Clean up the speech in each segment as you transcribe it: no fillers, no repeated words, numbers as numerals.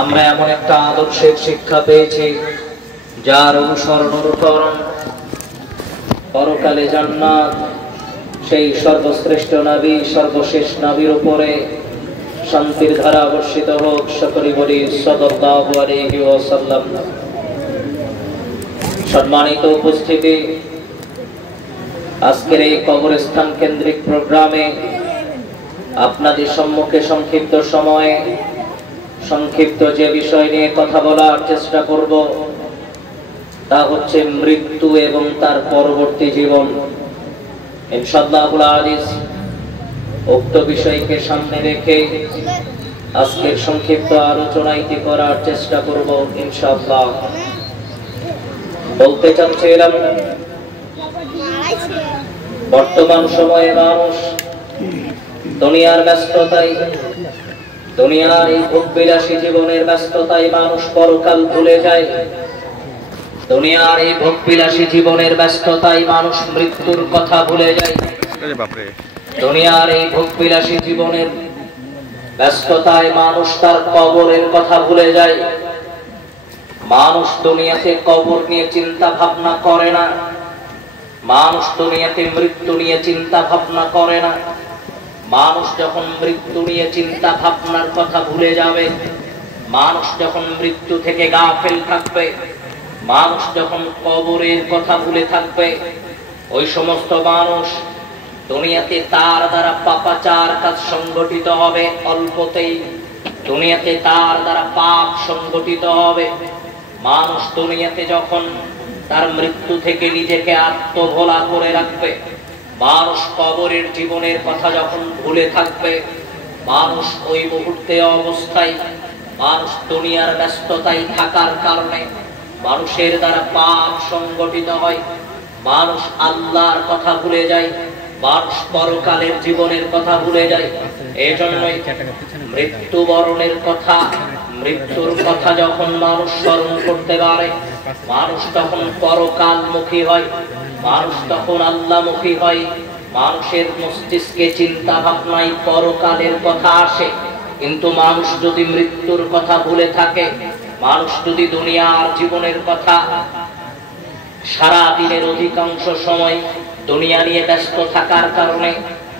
আমরা এমন একটা আদর্শের শিক্ষা পেয়েছি যার অনুসরণ অনুকরণ পরকালে জান্নাত। সেই সর্বশ্রেষ্ঠ নবী সর্বশেষ নবীর উপরে শান্তির ধারা বর্ষিত হোক। সকলে বলি সাল্লাল্লাহু আলাইহি ওয়াসাল্লাম। সম্মানিত উপস্থিতি, আজকের এই কবরস্থান কেন্দ্রিক প্রোগ্রামে আপনাদের সম্মুখে সংক্ষিপ্ত সময়ে সংক্ষিপ্ত যে বিষয় নিয়ে কথা বলার চেষ্টা করব তা হচ্ছে মৃত্যু এবং তার পরবর্তী জীবন। ইনশাআল্লাহুল আজিজ উক্ত বিষয়কে সামনে রেখে আজকের সংক্ষিপ্ত আলোচনাটি করার চেষ্টা করব ইনশাআল্লাহ। বলতে চাচ্ছিলাম, বর্তমান সময়ে মানুষ দুনিয়ার ব্যস্ততায়, দুনিয়ার এই ভোগবিলাসী জীবনের ব্যস্ততায় মানুষ পরকাল ভুলে যায়। দুনিয়ার এই ভোগবিলাসী জীবনের ব্যস্ততায় মানুষ মৃত্যুর কথা ভুলে যায়। দুনিয়ার এই ভোগবিলাসী জীবনের ব্যস্ততায় মানুষ তার কবরের কথা ভুলে যায়। মানুষ দুনিয়াতে কবর নিয়ে চিন্তা ভাবনা করে না। মানুষ দুনিয়াতে মৃত্যু নিয়ে চিন্তা ভাবনা করে না। মানুষ যখন মৃত্যু নিয়ে চিন্তা ভাবনার কথা ভুলে যাবে, মানুষ যখন মৃত্যু থেকে গাফেল থাকবে, মানুষ যখন কবরের কথা ভুলে থাকবে, ওই সমস্ত মানুষ দুনিয়াতে তার দ্বারা পাপাচার কাজ সংগঠিত হবে অল্পতেই। দুনিয়াতে তার দ্বারা পাপ সংগঠিত হবে। মানুষ দুনিয়াতে যখন তার মৃত্যু থেকে নিজেকে আত্মভোলা করে রাখবে, মানুষ কবরের জীবনের কথা যখন ভুলে থাকবে, মানুষ ওই মুহূর্তে অবস্থায় মানুষ দুনিয়ার ব্যস্ততায় থাকার কারণে মানুষের দ্বারা পাপ সংগঠিত হয়। মানুষ আল্লাহর কথা ভুলে যায়, মানুষ পরকালের জীবনের কথা ভুলে যায়। এই জন্যই মৃত্যুবরণের কথা, মৃত্যুর কথা যখন মানুষ স্মরণ করতে পারে, মানুষ তখন পরকালমুখী হয়, মানুষ তখন আল্লাহমুখী হয়। মানুষের মস্তিষ্কে চিন্তা ভাবনায় পরকালের কথা আসে। কিন্তু মানুষ যদি মৃত্যুর কথা ভুলে থাকে, মানুষ যদি দুনিয়ার জীবনের কথা, সারা দিনের অধিকাংশ সময় দুনিয়া নিয়ে ব্যস্ত থাকার কারণে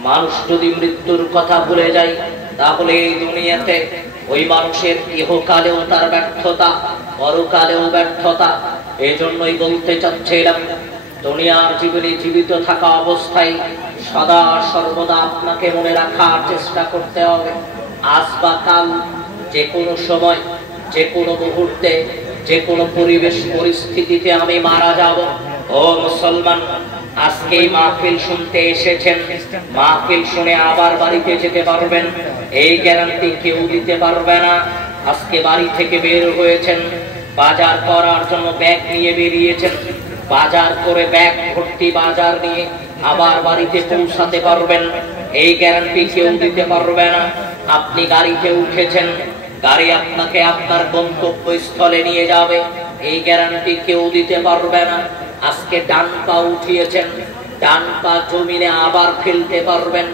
মানুষ যদি মৃত্যুর কথা ভুলে যায়, তাহলে এই দুনিয়াতে ওই মানুষের ইহকালেও তার ব্যর্থতা, পরকালেও ব্যর্থতা। এই জন্যই বলতে চাচ্ছিলাম, দুনিয়ার জীবনে জীবিত থাকা অবস্থায় সদা সর্বদা আপনাকে মনে রাখার চেষ্টা করতে হবে, আজ বা কাল, যে কোনো সময়, যে কোনো মুহূর্তে, যে কোনো পরিবেশ পরিস্থিতিতে আমি মারা যাব। ও মুসলমান, আজকে মাহফিল শুনতে এসেছেন, মাহফিল শুনে আবার বাড়িতে যেতে পারবেন এই গ্যারান্টি কেউ দিতে পারবে না। আজকে বাড়ি থেকে বের হয়েছেন, বাজার করার জন্য ব্যাগ নিয়ে বেরিয়েছেন, বাজার করে ব্যাগ ভর্তি বাজার নিয়ে আবার বাড়িতে পৌঁছাতে পারবেন এই গ্যারান্টি কেউ দিতে পারবে না। আপনি গাড়িতে উঠেছেন, গাড়ি আপনাকে আপনার গন্তব্যস্থলে নিয়ে যাবে এই গ্যারান্টি কেউ দিতে পারবে না। আজকে ডান পা উঠিয়েছেন, ডান পা জমিনে আবার ফেলতে পারবেন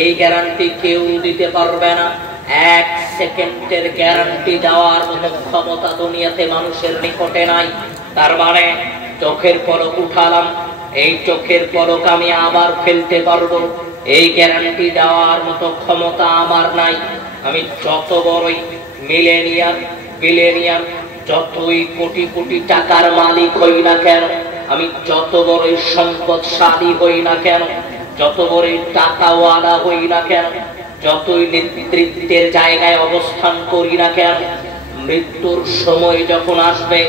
এই গ্যারান্টি কেউ দিতে পারবে না। এক সেকেন্ডের গ্যারান্টি দেওয়ার মতো ক্ষমতা দুনিয়াতে মানুষের নিকটে নাই। তার মানে চোখের পলক উঠালাম, এই চোখের পলক আমি আবার ফেলতে পারবো এই গ্যারান্টি দেওয়ার মতো ক্ষমতা আমার নাই। আমি যত বড়ই বিলিয়নিয়ার, যতই কোটি কোটি টাকার মালিক হই না কেন, আমি যত বড়ই সম্পদশালী হই না কেন, যত বড়ই টাকাওয়ালা হই না কেন, যতই নেতৃত্বের জায়গায় অবস্থান করি না কেন, মৃত্যুর সময় যখন আসবে,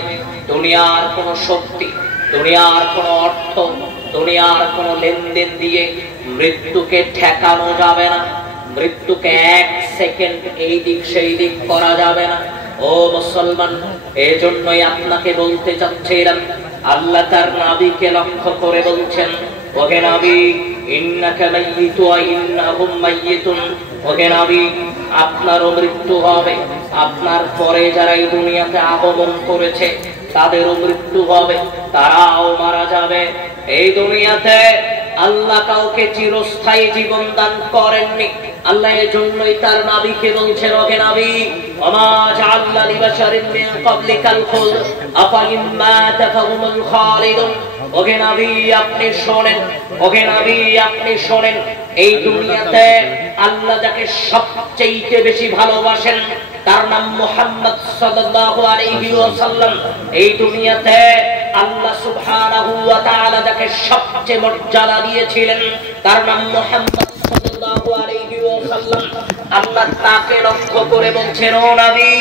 দুনিয়ার কোনো শক্তি, দুনিয়ার কোনো অর্থ, দুনিয়ার কোনো লেনদেন দিয়ে মৃত্যুকে ঠেকানো যাবে না। মৃত্যুকে এক সেকেন্ড এই দিক সেই দিক করা যাবে না। ও মুসলমান, এই জন্যই আপনাকে বলতে চাচ্ছিলাম, আল্লাহ তার নবীকে লক্ষ্য করে বলছেন, ওহে নবী, ইন্নাকা মাইয়িতু ওয়া ইন্নাহুম মাইয়িতুন। ওহে নবী, আপনারও মৃত্যু হবে, আপনার পরে যারা এই দুনিয়াতে আগমন করেছে তাদেরও মৃত্যু হবে, তারাও মারা যাবে। এই দুনিয়াতে আল্লাহ কাউকে চিরস্থায়ী জীবন দান করেননি। আল্লাহ এর জন্যই তার নবীকে বলছেন, ওহে নবী, ওমা জাআলনা লিবাশারিন মিন ক্বাবলিকাল খুলদ আফা ইম্মা তাফহুমুল খালিদুন। ওহে নবী আপনি শোনেন, ওহে নবী আপনি শোনেন, এই দুনিয়াতে আল্লাহ যাকে সবচেয়ে বেশি ভালোবাসেন তার নাম মুহাম্মদ সাল্লাল্লাহু আলাইহি ওয়াসাল্লাম। এই দুনিয়াতে আল্লাহ সুবহানাহু ওয়া তাআলা যাকে সবচেয়ে মর্যাদা দিয়েছিলেন তার নাম মুহাম্মদ সাল্লাল্লাহু আলাইহি ওয়াসাল্লাম। আল্লাহ তাকে লক্ষ্য করে বলছেন, ও নবী,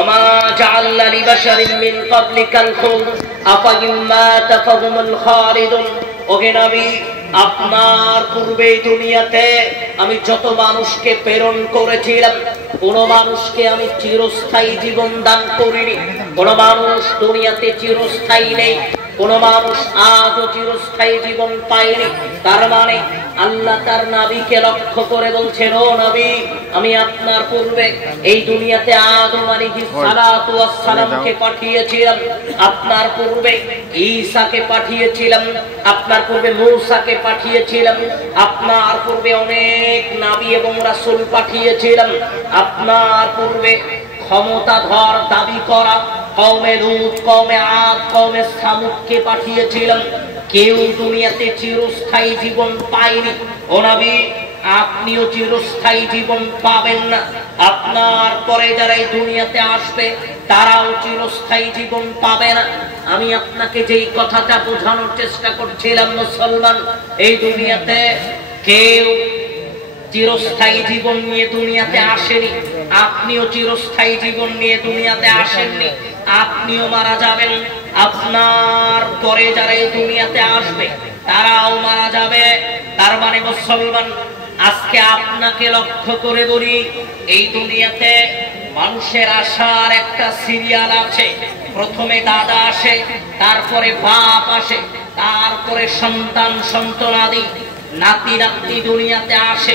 ওমা জাআলনা লিবাশারিন মিন ক্বাবলিকাল খুলদ আফা ইম্মা তাফহুমুল খালিদুন। ওহে নবী আপনার পূর্বে দুনিয়াতে আমি যত মানুষকে প্রেরণ করেছিলাম কোন মানুষকে আমি চিরস্থায়ী জীবন দান করিনি। কোন মানুষ দুনিয়াতে চিরস্থায়ী নেই, কোন মানুষ আজও চিরস্থায়ী জীবন পায়নি। তার মানে আল্লাহ তার নবীকে লক্ষ্য করে বলছেন, ও নবী, আমি আপনার পূর্বে এই দুনিয়াতে আদম আলাইহিস সালাতু ওয়াস সালামকে পাঠিয়েছিলাম, আপনার পূর্বে ঈসাকে পাঠিয়েছিলাম, আপনার পূর্বে মূসাকে পাঠিয়েছিলাম, আপনার পূর্বে অনেক নবী এবং রাসূল পাঠিয়েছিলাম, আপনার পূর্বে ক্ষমতাধর দাবি করা কওমে লূত, কওমে আদ, কওমে সামুদকে পাঠিয়েছিলাম। কেউ দুনিয়াতে চিরস্থায়ী জীবন পায়নি। ও নবী আপনিও চিরস্থায়ী জীবন পাবেন না, আপনার পরে যারা এই দুনিয়াতে আসবে তারাও চিরস্থায়ী জীবন পাবে না। আমি আপনাকে যেই কথাটা বোঝানোর চেষ্টা করছিলাম, মুসলমান, এই দুনিয়াতে কেউ চিরস্থায়ী জীবন নিয়ে দুনিয়াতে আসেনি, আপনিও চিরস্থায়ী জীবন নিয়ে দুনিয়াতে আসেননি। আপনিও মারা যাবেন, আপনার পরে যারা এই দুনিয়াতে আসবে তারাও মারা যাবে। তার মানে মুসলমান, আজকে আপনাকে লক্ষ্য করে বলি, এই দুনিয়াতে মানুষের আসার একটা সিরিয়াল আছে। প্রথমে দাদা আসে, তারপরে বাপ আসে, তারপরে সন্তান সন্তানাদি নাতি নাতনি দুনিয়াতে আসে।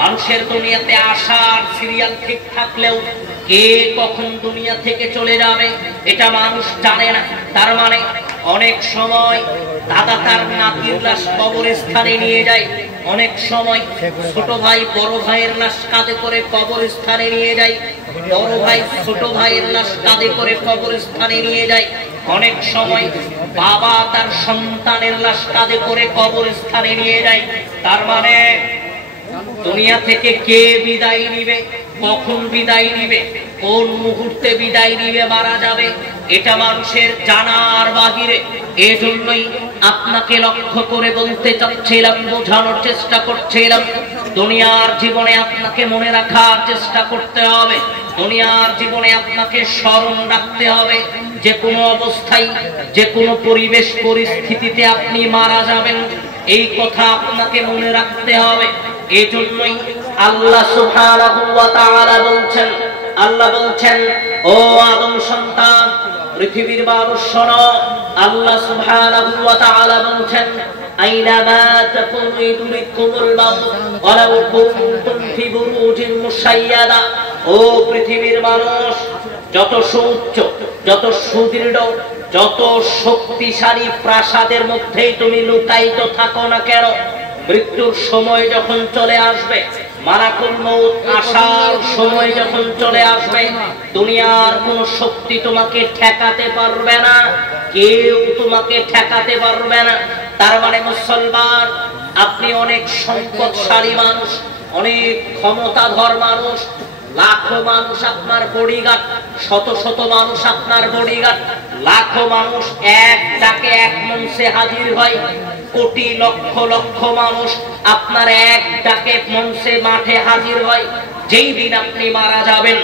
মানুষের দুনিয়াতে আসার সিরিয়াল ঠিক থাকলেও কে কখন দুনিয়া থেকে চলে যাবে এটা মানুষ জানে না। তার মানে অনেক সময় দাদা তার নাতির লাশ কবরস্থানে নিয়ে যায়, অনেক সময় ছোট ভাই বড় ভাইয়ের লাশ কাঁধে করে কবরস্থানে নিয়ে যায়, বড় ভাই ছোট ভাইয়ের লাশ কাঁধে করে কবরস্থানে নিয়ে যায়, অনেক সময় বাবা তার সন্তানের লাশ কাঁধে করে কবরস্থানে নিয়ে যায়। তার মানে দুনিয়া থেকে কে বিদায় নিবে, কখন বিদায় নিবে, কোন মুহূর্তে বিদায় নিবে, মারা যাবে, এটা মানুষের জানার বাহিরে। এজন্যই আপনাকে লক্ষ্য করে বলতে চাচ্ছিলাম, বোঝানোর চেষ্টা করছিলাম, দুনিয়ার জীবনে আপনাকে মনে রাখার চেষ্টা করতে হবে, দুনিয়ার জীবনে আপনাকে স্মরণ রাখতে হবে, যে কোনো অবস্থায় যে কোনো পরিবেশ পরিস্থিতিতে আপনি মারা যাবেন, এই কথা আপনাকে মনে রাখতে হবে। এজন্যই আল্লাহ সুবহানাহু ওয়া তাআলা বলছেন, আল্লাহ বলছেন, ও আদম সন্তান, পৃথিবীর মানুষ শোনো, আল্লাহ সুবহানাহু ওয়া তাআলা বলছেন, আইনামা তাকুনু ইদরিকুমুল মাউত ওয়ালাউ কুনতুম ফি বুরুজিন মুশাইয়াদা। ও পৃথিবীর মানুষ, যত সুউচ্চ, যত সুদৃঢ়, যত শক্তিশালী প্রাসাদের মধ্যেই তুমি লুকায়িত থাকো না কেন, মৃত্যুর সময় যখন চলে আসবে, মালাকুল মউত আসার সময় যখন চলে আসবে, দুনিয়ার কোন শক্তি তোমাকে ঠেকাতে পারবে না, কেউ তোমাকে ঠেকাতে পারবে না। তার মানে মুসলমান, আপনি অনেক সম্পদশালী মানুষ, অনেক ক্ষমতাধর মানুষ, লাখো মানুষ আপনার বডিগার্ড, শত শত মানুষ আপনার বডিগার্ড, লাখো মানুষ এক ডাকে এক মঞ্চে হাজির হয়, কোটি লক্ষ লক্ষ মানুষ আপনার এক ডাকে মঞ্চে মাঠে হাজির হয়। যেই দিন আপনি মারা যাবেন,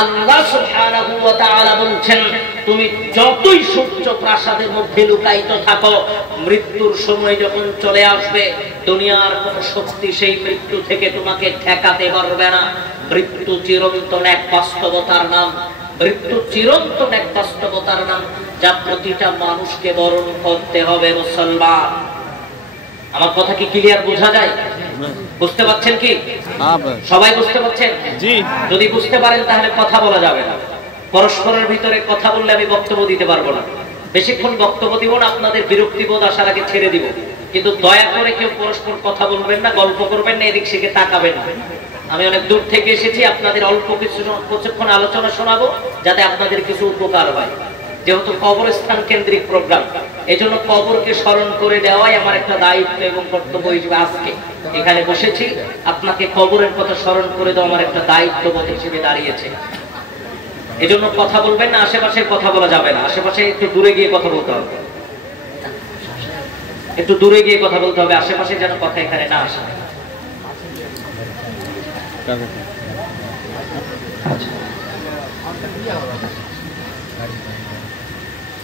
আল্লাহ সুবহানাহু ওয়া তাআলা বলছেন, তুমি যতই সূর্য প্রাসাদের মধ্যে লুকায়িত থাকো, মৃত্যুর সময় যখন চলে আসবে, দুনিয়ার কোন শক্তি সেই মৃত্যু থেকে তোমাকে ঠেকাতে পারবে না। মৃত্যু চিরন্তন এক বাস্তবতার নাম, মৃত্যু চিরন্তন এক বাস্তবতার নাম, যা প্রতিটা মানুষকে বরণ করতে হবে। মুসলমান, আমার কথা কি ক্লিয়ার বোঝা যায়? বুঝতে পারছেন কি? সবাই বুঝতে পারছেন? যদি বুঝতে পারেন তাহলে কথা বলা যাবে না। পরস্পরের ভিতরে কথা বললে আমি বক্তব্য দিতে পারবো না, বেশিক্ষণ বক্তব্য দিব না, আপনাদের বিরক্তিবোধ আসার আগে ছেড়ে দিব। কিন্তু দয়া করে কেউ পরস্পর কথা বলবেন না, গল্প করবেন না, এদিক সেদিকে তাকাবেন না। আমি অনেক দূর থেকে এসেছি, আপনাদের অল্প কিছুক্ষণ আলোচনা শোনাবো যাতে আপনাদের কিছু উপকার হয়। যেহেতু কবরস্থান কেন্দ্রিক প্রোগ্রাম, এই জন্য কবরকে স্মরণ করে দেওয়াই আমার একটা দায়িত্ব এবং কর্তব্য হিসেবে আজকে এখানে বসেছি। আপনাকে কবরের কথা স্মরণ করে দেওয়া আমার একটা দায়িত্ববোধ হিসেবে দাঁড়িয়েছে। এই জন্য কথা বলবেন না, আশেপাশে কথা বলা যাবে না, আশেপাশে একটু দূরে গিয়ে কথা বলতে হবে, একটু দূরে গিয়ে কথা বলতে হবে, আশেপাশে যেন কথা এখানে না আসে।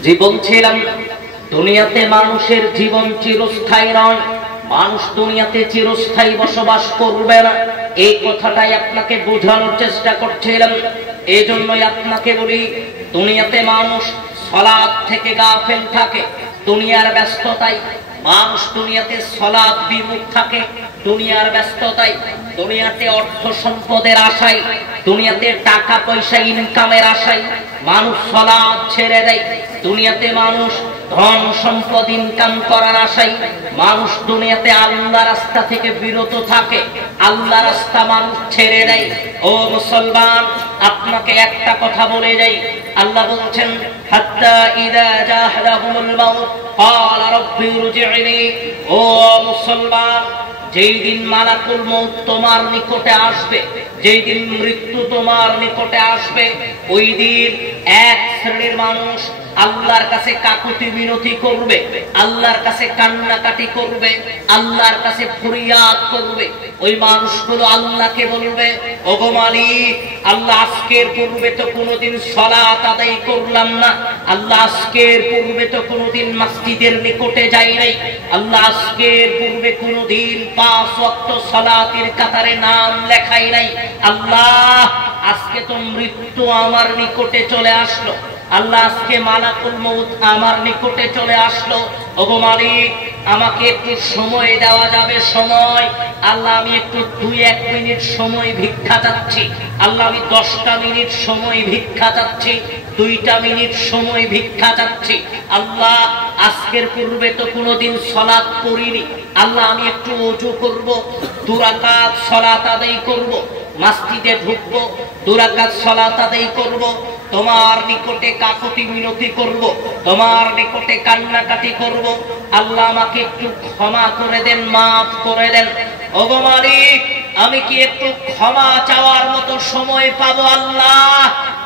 জি বলছিলাম, দুনিয়াতে মানুষের জীবন চিরস্থায়ী নয়, মানুষ দুনিয়াতে চিরস্থায়ী বসবাস করবে না, এই কথাটাই আপনাকে বোঝানোর চেষ্টা করছিলাম। এই জন্যই আপনাকে বলি, দুনিয়াতে মানুষ সালাত থেকে গাফেল থাকে, দুনিয়ার ব্যস্ততায় মানুষ দুনিয়াতে সালাত বিমুখ থাকে, দুনিয়ার ব্যস্ততায়, দুনিয়াতে অর্থ সম্পদের আশায়, দুনিয়াতে টাকা পয়সা ইনকামের আশায় মানুষ সালাত ছেড়ে দেয়। দুনিয়াতে মানুষ ধন সম্পদ ইনকাম করার আশায় মানুষ দুনিয়াতে আল্লাহ রাস্তা থেকে বিরত থাকে, আল্লাহ রাস্তা মানুষ ছেড়ে দেয়। ও মুসলমান, আপনাকে একটা কথা বলে যাই, আল্লাহ বলছেন হাত্তা ইযা জাহাদাহুমুল মাউত ক্বালা রাব্বি ইরজি'নি। ও মুসলমান, যেই দিন মালাকুল মউত তোমার নিকটে আসবে, যেই দিন মৃত্যু তোমার নিকটে আসবে, ওই দিন এক শ্রেণীর মানুষ আল্লাহর কাছে কাকুতি মিনতি করবে, আল্লাহর কাছে কান্নাকাটি করবে, আল্লাহর কাছে ফরিয়াদ করবে। ওই মানুষগুলো আল্লাহকে বলবে, ওগো মালিক, আল্লাহ আজকের পূর্বে তো কোনোদিন সালাত আদায় করলাম না, আল্লাহ আজকের পূর্বে তো কোনোদিন মসজিদের নিকটে যাই নাই, আল্লাহ আজকের পূর্বে কোনোদিন 5 ওয়াক্ত সালাতের কাতারে নাম লেখাই নাই, আল্লাহ আজকে তো মৃত্যু আমার নিকটে চলে আসলো, আল্লাহ আজকে মালাকুল মউত আমার নিকটে চলে আসলো। ওগো মালিক, আমাকে একটু সময় দেওয়া যাবে? সময়? আল্লাহ আমি একটু 2-1 মিনিট সময় ভিক্ষা চাচ্ছি, আল্লাহ আমি 10টা মিনিট সময় ভিক্ষা চাচ্ছি, 2টা মিনিট সময় ভিক্ষা চাচ্ছি, আল্লাহ আজকের পূর্বে তো কোনোদিন সালাত পড়িনি, আল্লাহ আমি একটু ওযু করব, 2 রাকাত সালাত আদায় করব, মসজিদে ঢুকবো, 2 রাকাত সালাত আদায় করব, তোমার নিকটে কাকুতি মিনতি করব, তোমার নিকটে কান্নাকাটি করব, আল্লাহ আমাকে একটু ক্ষমা করে দেন, মাফ করে দেন। ওগো মালিক, আমি কি একটু ক্ষমা চাওয়ার মতো সময় পাবো? আল্লাহ,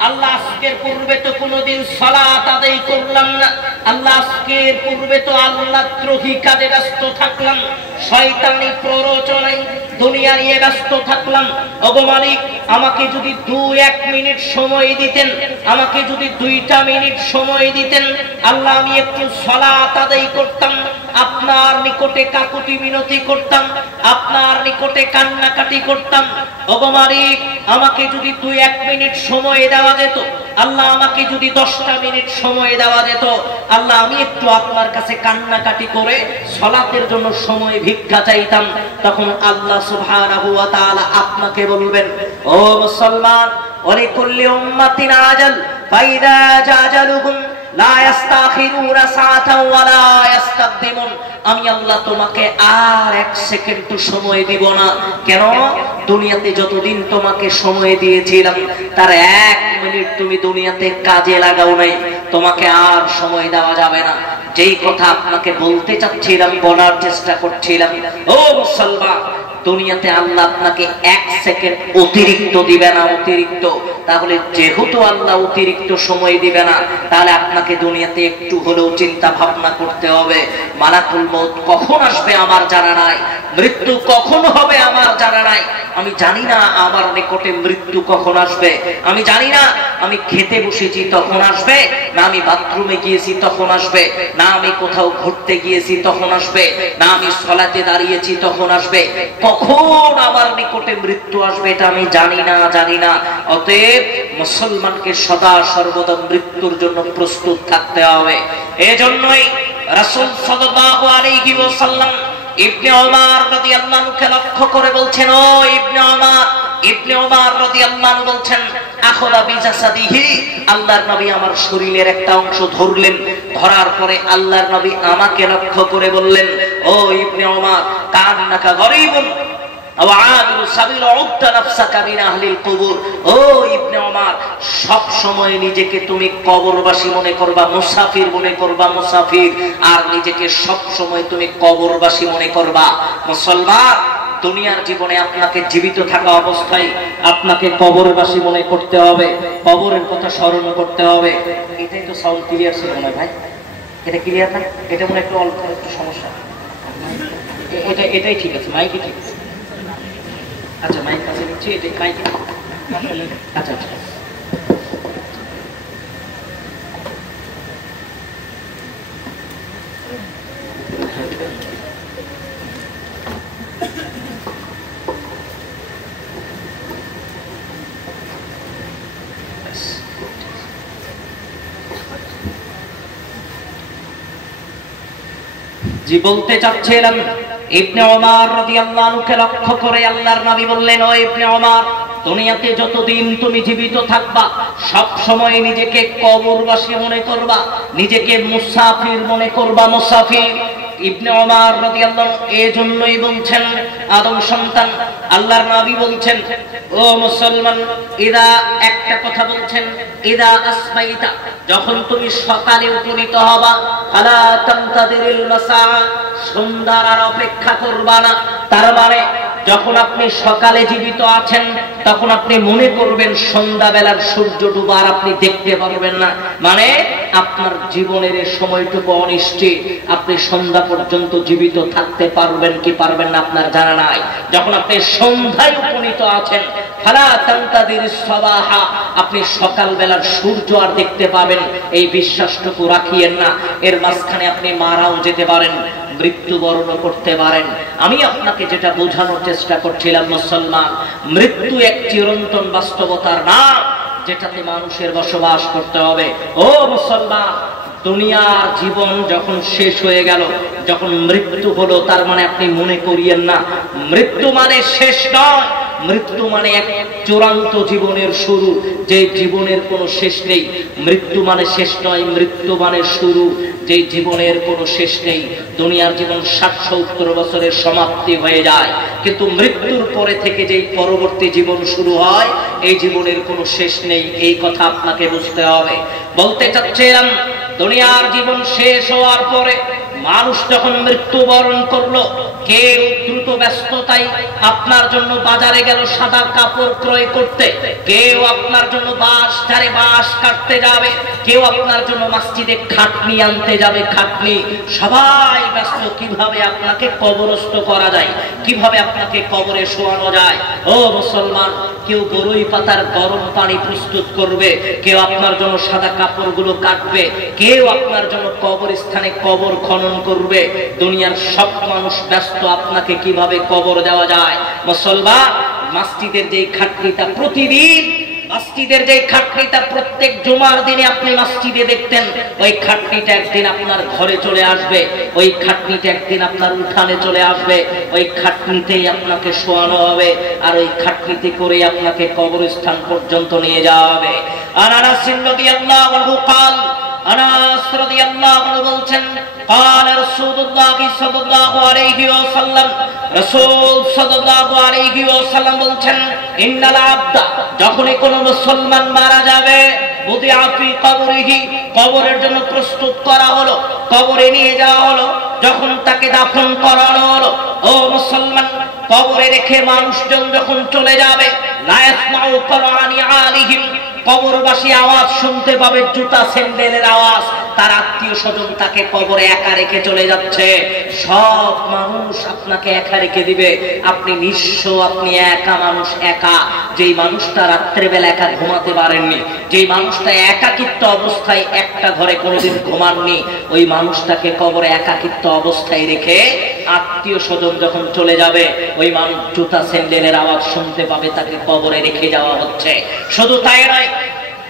আল্লাহ আজকের পূর্বে তো কোনোদিন সালাত আদায় করলাম না, আল্লাহ আজকের পূর্বে তো আল্লাহদ্রোহী কাজে ব্যস্ত থাকলাম, শয়তানি প্ররোচনায় দুনিয়া নিয়ে ব্যস্ত থাকলাম। ওগো মালিক, আমাকে যদি 2-1 মিনিট সময় দিতেন, আমাকে যদি 2টা মিনিট সময় দিতেন, আল্লাহ আমি একটু সালাত আদায় করতাম, আপনার নিকটে কাকুতি মিনতি করতাম, আপনার নিকটে কান্নাকাটি করতাম। ওগো মালিক, আমাকে যদি 2-1 মিনিট সময় দেওয়া যেত, আল্লাহ আমাকে যদি 10টা মিনিট সময় দেওয়া যেত, আল্লাহ আমি একটু আপনার কাছে কান্নাকাটি করে সালাতের জন্য সময় ভিক্ষা চাইতাম, তখন আল্লাহ সুবহানাহু ওয়া তাআলা আপনাকে বলবেন, ও মুসলমান, ওয়ালিকুল্লি উম্মাতিন আজাল ফাইদা জাজালুহুম লা ইস্তাখিরুনা সাআতান ওয়া লা ইস্তাকদিমুন। আমি আল্লাহ তোমাকে আর 1 সেকেন্ড সময় দিব না। কেন? দুনিয়াতে যতদিন তোমাকে সময় দিয়েছিলাম তার 1 মিনিট তুমি দুনিয়াতে কাজে লাগাও নাই, তোমাকে আর সময় দেওয়া যাবে না। যেই কথা আপনাকে বলতে চাচ্ছিলাম, বলার চেষ্টা করছিলাম, ও মুসলমান, দুনিয়াতে আল্লাহ আপনাকে 1 সেকেন্ড অতিরিক্ত দিবে না, অতিরিক্ত। তাহলে যেহেতু আল্লাহ অতিরিক্ত সময় দিবে না, তাহলে আপনাকে দুনিয়াতে একটু হলেও চিন্তা ভাবনা করতে হবে, মালাকুল মউত কখন আসবে আমার জানা নাই, মৃত্যু কখন হবে আমার জানা নাই। আমি জানি না আমার নিকটে মৃত্যু কখন আসবে, আমি জানি না আমি খেতে বসেছি তখন আসবে, না আমি বাথরুমে গিয়েছি তখন আসবে, না আমি কোথাও ঘুরতে গিয়েছি তখন আসবে, না আমি সালাতে দাঁড়িয়েছি তখন আসবে, কখন আমার নিকটে মৃত্যু আসবে এটা আমি জানি না, জানি না। অতএব মুসলমানকে সদা সর্বদা মৃত্যুর জন্য প্রস্তুত থাকতে হবে। এজন্যই রাসূল সাল্লাল্লাহু আলাইহি ওয়াসাল্লাম ইবনে ওমর রাদিয়াল্লাহু আনহুকে লক্ষ্য করে বলছেন, ও ইবনে ওমর রাদিয়াল্লাহু আনহু বলছেন, আখযা বিজাসাদিহি, আল্লাহর নবী আমার শরীরের একটা অংশ ধরলেন, ধরার পরে আল্লাহর নবী আমাকে লক্ষ্য করে বললেন, ও ইবনে ওমর, কান্নাকা গরীবুন, সব সময় নিজেকে তুমি কবরবাসী মনে করবা, মুসাফির মনে করবা, মুসাফির, আর নিজেকে সব সময় তুমি কবরবাসী মনে করবা। মুসলমান, দুনিয়ার জীবনে আপনাকে জীবিত থাকা অবস্থায় আপনাকে কবরবাসী মনে করতে হবে, কবরের কথা স্মরণ করতে হবে। এটাই তো সাউন্ড ক্লিয়ার ছিল মনে হয় ভাই, এটা ক্লিয়ার না? এটা মনে একটু অল্প একটু সমস্যা, এটাই ঠিক আছে, মাইকে ঠিক আছে। আচ্ছা মাইক কাছে নিচ্ছি, এটাই মাইকে। আচ্ছা আচ্ছা, জি বলতে চাচ্ছিলাম, ইবনে ওমর রাদিয়াল্লাহু আনহুকে লক্ষ্য করে আল্লাহর নবী বললেন, ও ইবনে ওমর, দুনিয়াতে যতদিন তুমি জীবিত থাকবা সব সময় নিজেকে কবরবাসী মনে করবা, নিজেকে মুসাফির মনে করবা, মুসাফির। ইবনে ওমর রাদিয়াল্লাহু আনহু এজন্যই বলছেন, আদম সন্তান, আল্লাহর নবী বলছেন, ও মুসলমান, ইদা, একটা কথা বলছেন, ইদা আসবাইতা, যখন তুমি সকালে উপনীত হবা, আলা তামতাদিরিল মাসা, সন্ধ্যার আর অপেক্ষা করবা না। তার মানে যখন আপনি সকালে জীবিত আছেন তখন আপনি মনে করবেন সন্ধ্যাবেলার সূর্য ডুবার আপনি দেখতে পারবেন না, মানে আপনার জীবনের এই সময়টুকু অনিশ্চিত, আপনি সন্ধ্যা পর্যন্ত জীবিত থাকতে পারবেন কি পারবেন না আপনার জানা নাই। যখন আপনি সন্ধ্যায় উপনীত আছেন, ফালা তামতাদিরিস সাবাহা, আপনি সকালবেলার সূর্য আর দেখতে পাবেন, এই বিশ্বাসটুকু রাখিয়েন না। এর মাঝখানে আপনি মারাও যেতে পারেন, মৃত্যুবরণ করতে পারেন। আমি আপনাকে যেটা বোঝানোর চেষ্টা করছিলাম, মুসলমান, মৃত্যু এক চিরন্তন বাস্তবতার নাম, যেটাতে মানুষের বসবাস করতে হবে। ও মুসলমান, দুনিয়ার জীবন যখন শেষ হয়ে গেল, যখন মৃত্যু হলো, তার মানে আপনি মনে করিয়েন না মৃত্যু মানে শেষ নয়, মৃত্যু মানে এক চূড়ান্ত জীবনের শুরু, যে জীবনের কোনো শেষ নেই। মৃত্যু মানে শেষ নয়, মৃত্যু মানে শুরু, যে জীবনের কোনো শেষ নেই। দুনিয়ার জীবন ৬০-৭০ বছরের সমাপ্তি হয়ে যায়, কিন্তু মৃত্যুর পরে থেকে যে পরবর্তী জীবন শুরু হয়, এই জীবনের কোনো শেষ নেই। এই কথা আপনাকে বুঝতে হবে। বলতে চাচ্ছিলাম, দুনিয়ার জীবন শেষ হওয়ার পরে মানুষ যখন মৃত্যুবরণ করলো, কেউ দ্রুত ব্যস্ততায় আপনার জন্য বাজারে গেল সাদা কাপড় ক্রয় করতে, কেউ আপনার জন্য বাঁশ ধারে বাঁশ কাটতে যাবে, কেউ আপনার জন্য মসজিদে খাটনি আনতে যাবে, খাটনি। সবাই ব্যস্ত কিভাবে আপনাকে কবরস্থ করা যায়, কিভাবে আপনাকে কবরে শোয়ানো যায়। ও মুসলমান, কেউ বরই পাতার গরম পানি প্রস্তুত করবে, কেউ আপনার জন্য সাদা কাপড়গুলো কাটবে, কেউ আপনার জন্য কবরস্থানে কবর খনন করবে। দুনিয়ার সব মানুষ ব্যস্ত আপনাকে কিভাবে কবর দেওয়া যায়। মুসলমান, মসজিদের যে খাটনিটা প্রতিদিন, মসজিদের যে খাটনিটা প্রত্যেক জুমার দিনে আপনি মসজিদে দেখতেন, ওই খাটনিটা একদিন আপনার ঘরে চলে আসবে, ওই খাটনিটা একদিন আপনার উঠানে চলে আসবে, ওই খাটনিতেই আপনাকে শোয়ানো হবে, আর ওই খাটনিতে করে আপনাকে কবরস্থান পর্যন্ত নিয়ে যাওয়া হবে। আনাস রাদিয়াল্লাহু আনহু قال, আনাস রাদিয়াল্লাহু আনহু বলছেন, قال رسول الله صلى الله عليه وسلم, রাসূল সাল্লাল্লাহু আলাইহি ওয়াসাল্লাম বলছেন, ইন্নাল আবদা, যখনই কোন মুসলমান মারা যাবে, বুদিআ ফি কবরিহি, কবরের জন্য প্রস্তুত করা হলো, কবরে নিয়ে যাওয়া হলো, যখন তাকে দাফন করানো হলো, ও মুসলমান, কবরে রেখে মানুষজন যখন চলে যাবে, লা ইয়াসমাউ কুরআনি আলিহিম, কবরবাসী আওয়াজ শুনতে পাবে, জুতা স্যান্ডেলের আওয়াজ, তার আত্মীয় স্বজন তাকে কবরে একা রেখে চলে যাচ্ছে। সব মানুষ আপনাকে একা রেখে দিবে, আপনি নিঃস্ব, আপনি একা মানুষ, একা। যেই মানুষটা রাত্রেবেলা একা ঘুমাতে পারেননি, যেই মানুষটা একাকিত্ব অবস্থায় একটা ঘরে কোনোদিন ঘুমাননি, ওই মানুষটাকে কবরে একাকিত্ব অবস্থায় রেখে আত্মীয় স্বজন যখন চলে যাবে, ওই মানুষ জুতা স্যান্ডেলের আওয়াজ শুনতে পাবে, তাকে কবরে রেখে যাওয়া হচ্ছে। শুধু তাই নয়,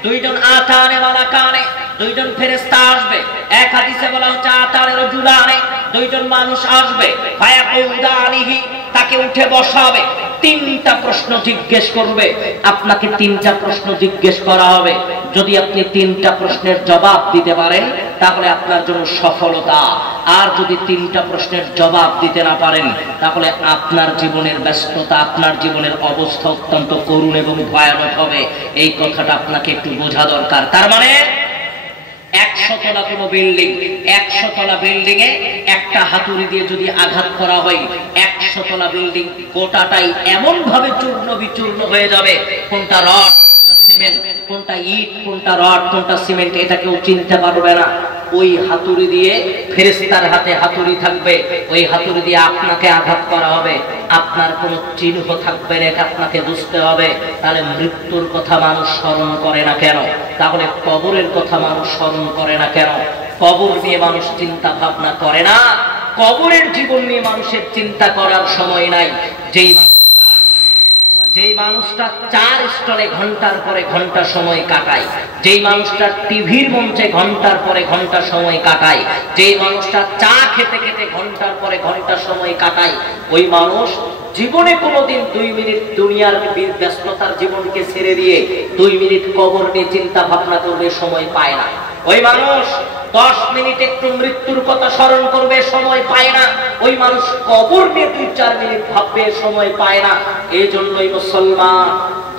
দুইজন আতানে মালাকানে, দুইজন ফেরেশতা আসবে। এক হাদিসে বলা হচ্ছে আতানে রাজুলানে, দুইজন মানুষ আসবে, ফায়াকুদানিহি, তাকে উঠে বসাবে, তিনটা প্রশ্ন জিজ্ঞেস করবে। আপনাকে তিনটা প্রশ্ন জিজ্ঞেস করা হবে, যদি আপনি তিনটা প্রশ্নের জবাব দিতে পারেন তাহলে আপনার জন্য সফলতা। আর যদি 3টা প্রশ্নের জবাব দিতে না পারেন তাহলে আপনার জীবনের ব্যস্ততা, আপনার জীবনের অবস্থা অত্যন্ত করুণ এবং ভয়ানক হবে। এই কথাটা আপনাকে একটু বোঝা দরকার। তার মানে 100 তলা কোনো বিল্ডিং, 100 তলা বিল্ডিং এ একটা হাতুড়ি দিয়ে যদি আঘাত করা হয় 100 তলা বিল্ডিং গোটাটাই এমন ভাবে চূর্ণ বিচূর্ণ হয়ে যাবে। কোনটা রড, কোনটা সিমেন্ট, কোনটা ইট, কোনটা রড, কোনটা সিমেন্ট, এটা কেউ চিনতে পারবে না। ওই হাতুড়ি দিয়ে, ফেরেশতার হাতে হাতুড়ি থাকবে, ওই হাতুড়ি দিয়ে আপনাকে আঘাত করা হবে, আপনার কোনো চিহ্ন থাকবে না, এটা আপনাকে বুঝতে হবে। তাহলে মৃত্যুর কথা মানুষ স্মরণ করে না কেন? তাহলে কবরের কথা মানুষ স্মরণ করে না কেন? কবর নিয়ে মানুষ চিন্তা ভাবনা করে না। কবরের জীবন নিয়ে মানুষের চিন্তা করার সময় নাই। যেই মানুষটা 4 স্টলে ঘন্টার পরে ঘন্টা সময় কাটায়, যেই মানুষটা টিভির মঞ্চে ঘন্টার পরে ঘন্টা সময় কাটায়, যেই মানুষটা চা খেতে খেতে ঘন্টার পরে ঘন্টা সময় কাটায়, ওই মানুষ জীবনে কোনোদিন 2 মিনিট দুনিয়ার ব্যস্ততার জীবনকে ছেড়ে দিয়ে 2 মিনিট কবর নিয়ে চিন্তা ভাবনা করবে সময় পায় না। ওই মানুষ 10 মিনিট একটু মৃত্যুর কথা স্মরণ করবে সময় পায় না। ওই মানুষ কবর নিয়ে 2-4 মিনিট ভাববে সময় পায় না। এই জন্যই মুসলমান,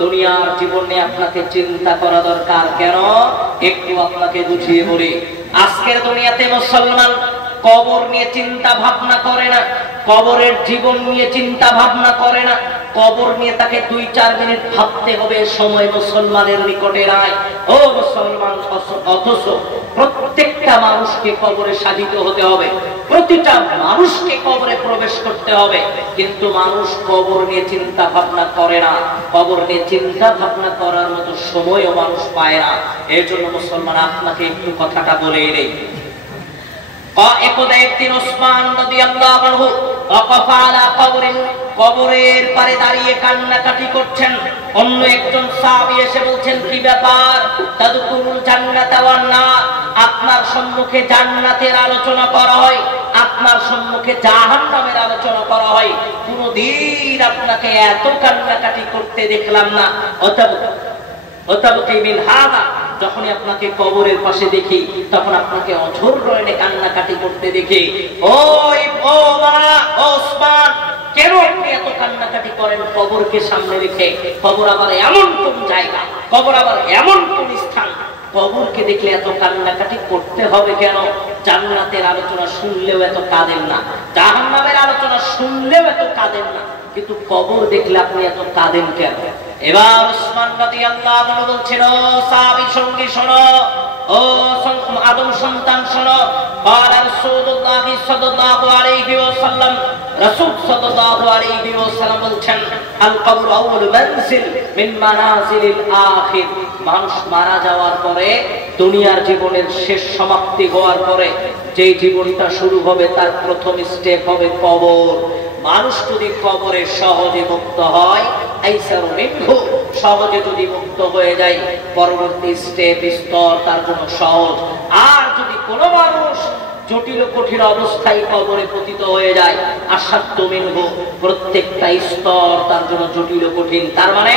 দুনিয়ার জীবনে আপনাকে চিন্তা করা দরকার। কেন? একটু আপনাকে বুঝিয়ে বলি। আজকের দুনিয়াতে মুসলমান কবর নিয়ে চিন্তা ভাবনা করে না, কবরের জীবন নিয়ে চিন্তা ভাবনা করে না। কবর নিয়ে তাকে 2-4 মিনিট ভাবতে হবে, সময় মুসলমানের নিকটে নাই। ও মুসলমান, অথচ প্রত্যেকটা মানুষকে কবরে সাজিত হতে হবে, প্রতিটা মানুষকে কবরে প্রবেশ করতে হবে, কিন্তু মানুষ কবর নিয়ে চিন্তা ভাবনা করে না। কবর নিয়ে চিন্তা ভাবনা করার মতো সময়ও মানুষ পায় না। এর জন্য মুসলমান, আপনাকে একটু কথাটা বলে নেই। একদিন ওসমান রাদিয়াল্লাহু আনহু ওয়াকাফা আলা কবরিন, কবরের পারে দাঁড়িয়ে কান্নাকাটি করছেন। অন্য একজন সাহাবী এসে বলছেন, কি ব্যাপার? তাদকুরুল জান্নাতা ওয়ান নার, আপনার সম্মুখে জান্নাতের আলোচনা করা হয়, আপনার সম্মুখে জাহান্নামের আলোচনা করা হয়, কোনদিন আপনাকে এত কান্নাকাটি করতে দেখলাম না। যখনই আপনাকে কবরের পাশে দেখি তখন আপনাকে অঝোর নয়নে কান্নাকাটি করতে দেখি। ওসমান, কেন আপনি এত কান্নাকাটি করেন কবরকে সামনে রেখে? কবর আবার এমন কোন জায়গা, কবর আবার এমন কোন স্থান, কবরকে দেখলে এত কান্নাকাটি করতে হবে কেন? জান্নাতের আলোচনা শুনলেও এত কাঁদেন না, জাহান্নামের আলোচনা শুনলেও এত কাঁদেন না, কিন্তু কবর দেখলে আপনি এত কাঁদেন কেন? এবার ওসমান রাদিয়াল্লাহু আনহু বলছেন, ও সাহাবী সঙ্গী শোনো, ও আদম সন্তান শোনো। ক্বালা রাসূলুল্লাহ সাল্লাল্লাহু আলাইহি ওয়াসাল্লাম, রাসূল সাল্লাল্লাহু আলাইহি ওয়াসাল্লাম বলছেন, আল কবর আউয়ালু মানজিল মিন মানাজিলিল আখির, মানুষ মারা যাওয়ার পরে, দুনিয়ার জীবনের শেষ সমাপ্তি হওয়ার পরে যেই জীবনটা শুরু হবে তার প্রথম স্টেপ হবে কবর। মানুষ যদি কবরে সহজে মুক্ত হয়, আইসারু মিনহু, সহজে যদি মুক্ত হয়ে যায়, পরবর্তী স্টেপ স্তর তার জন্য সহজ। আর যদি কোনো মানুষ জটিল কঠিন অবস্থায় কবরে পতিত হয়ে যায়, আসাধ্য মিনহু, প্রত্যেকটা স্তর তার জন্য জটিল কঠিন। তার মানে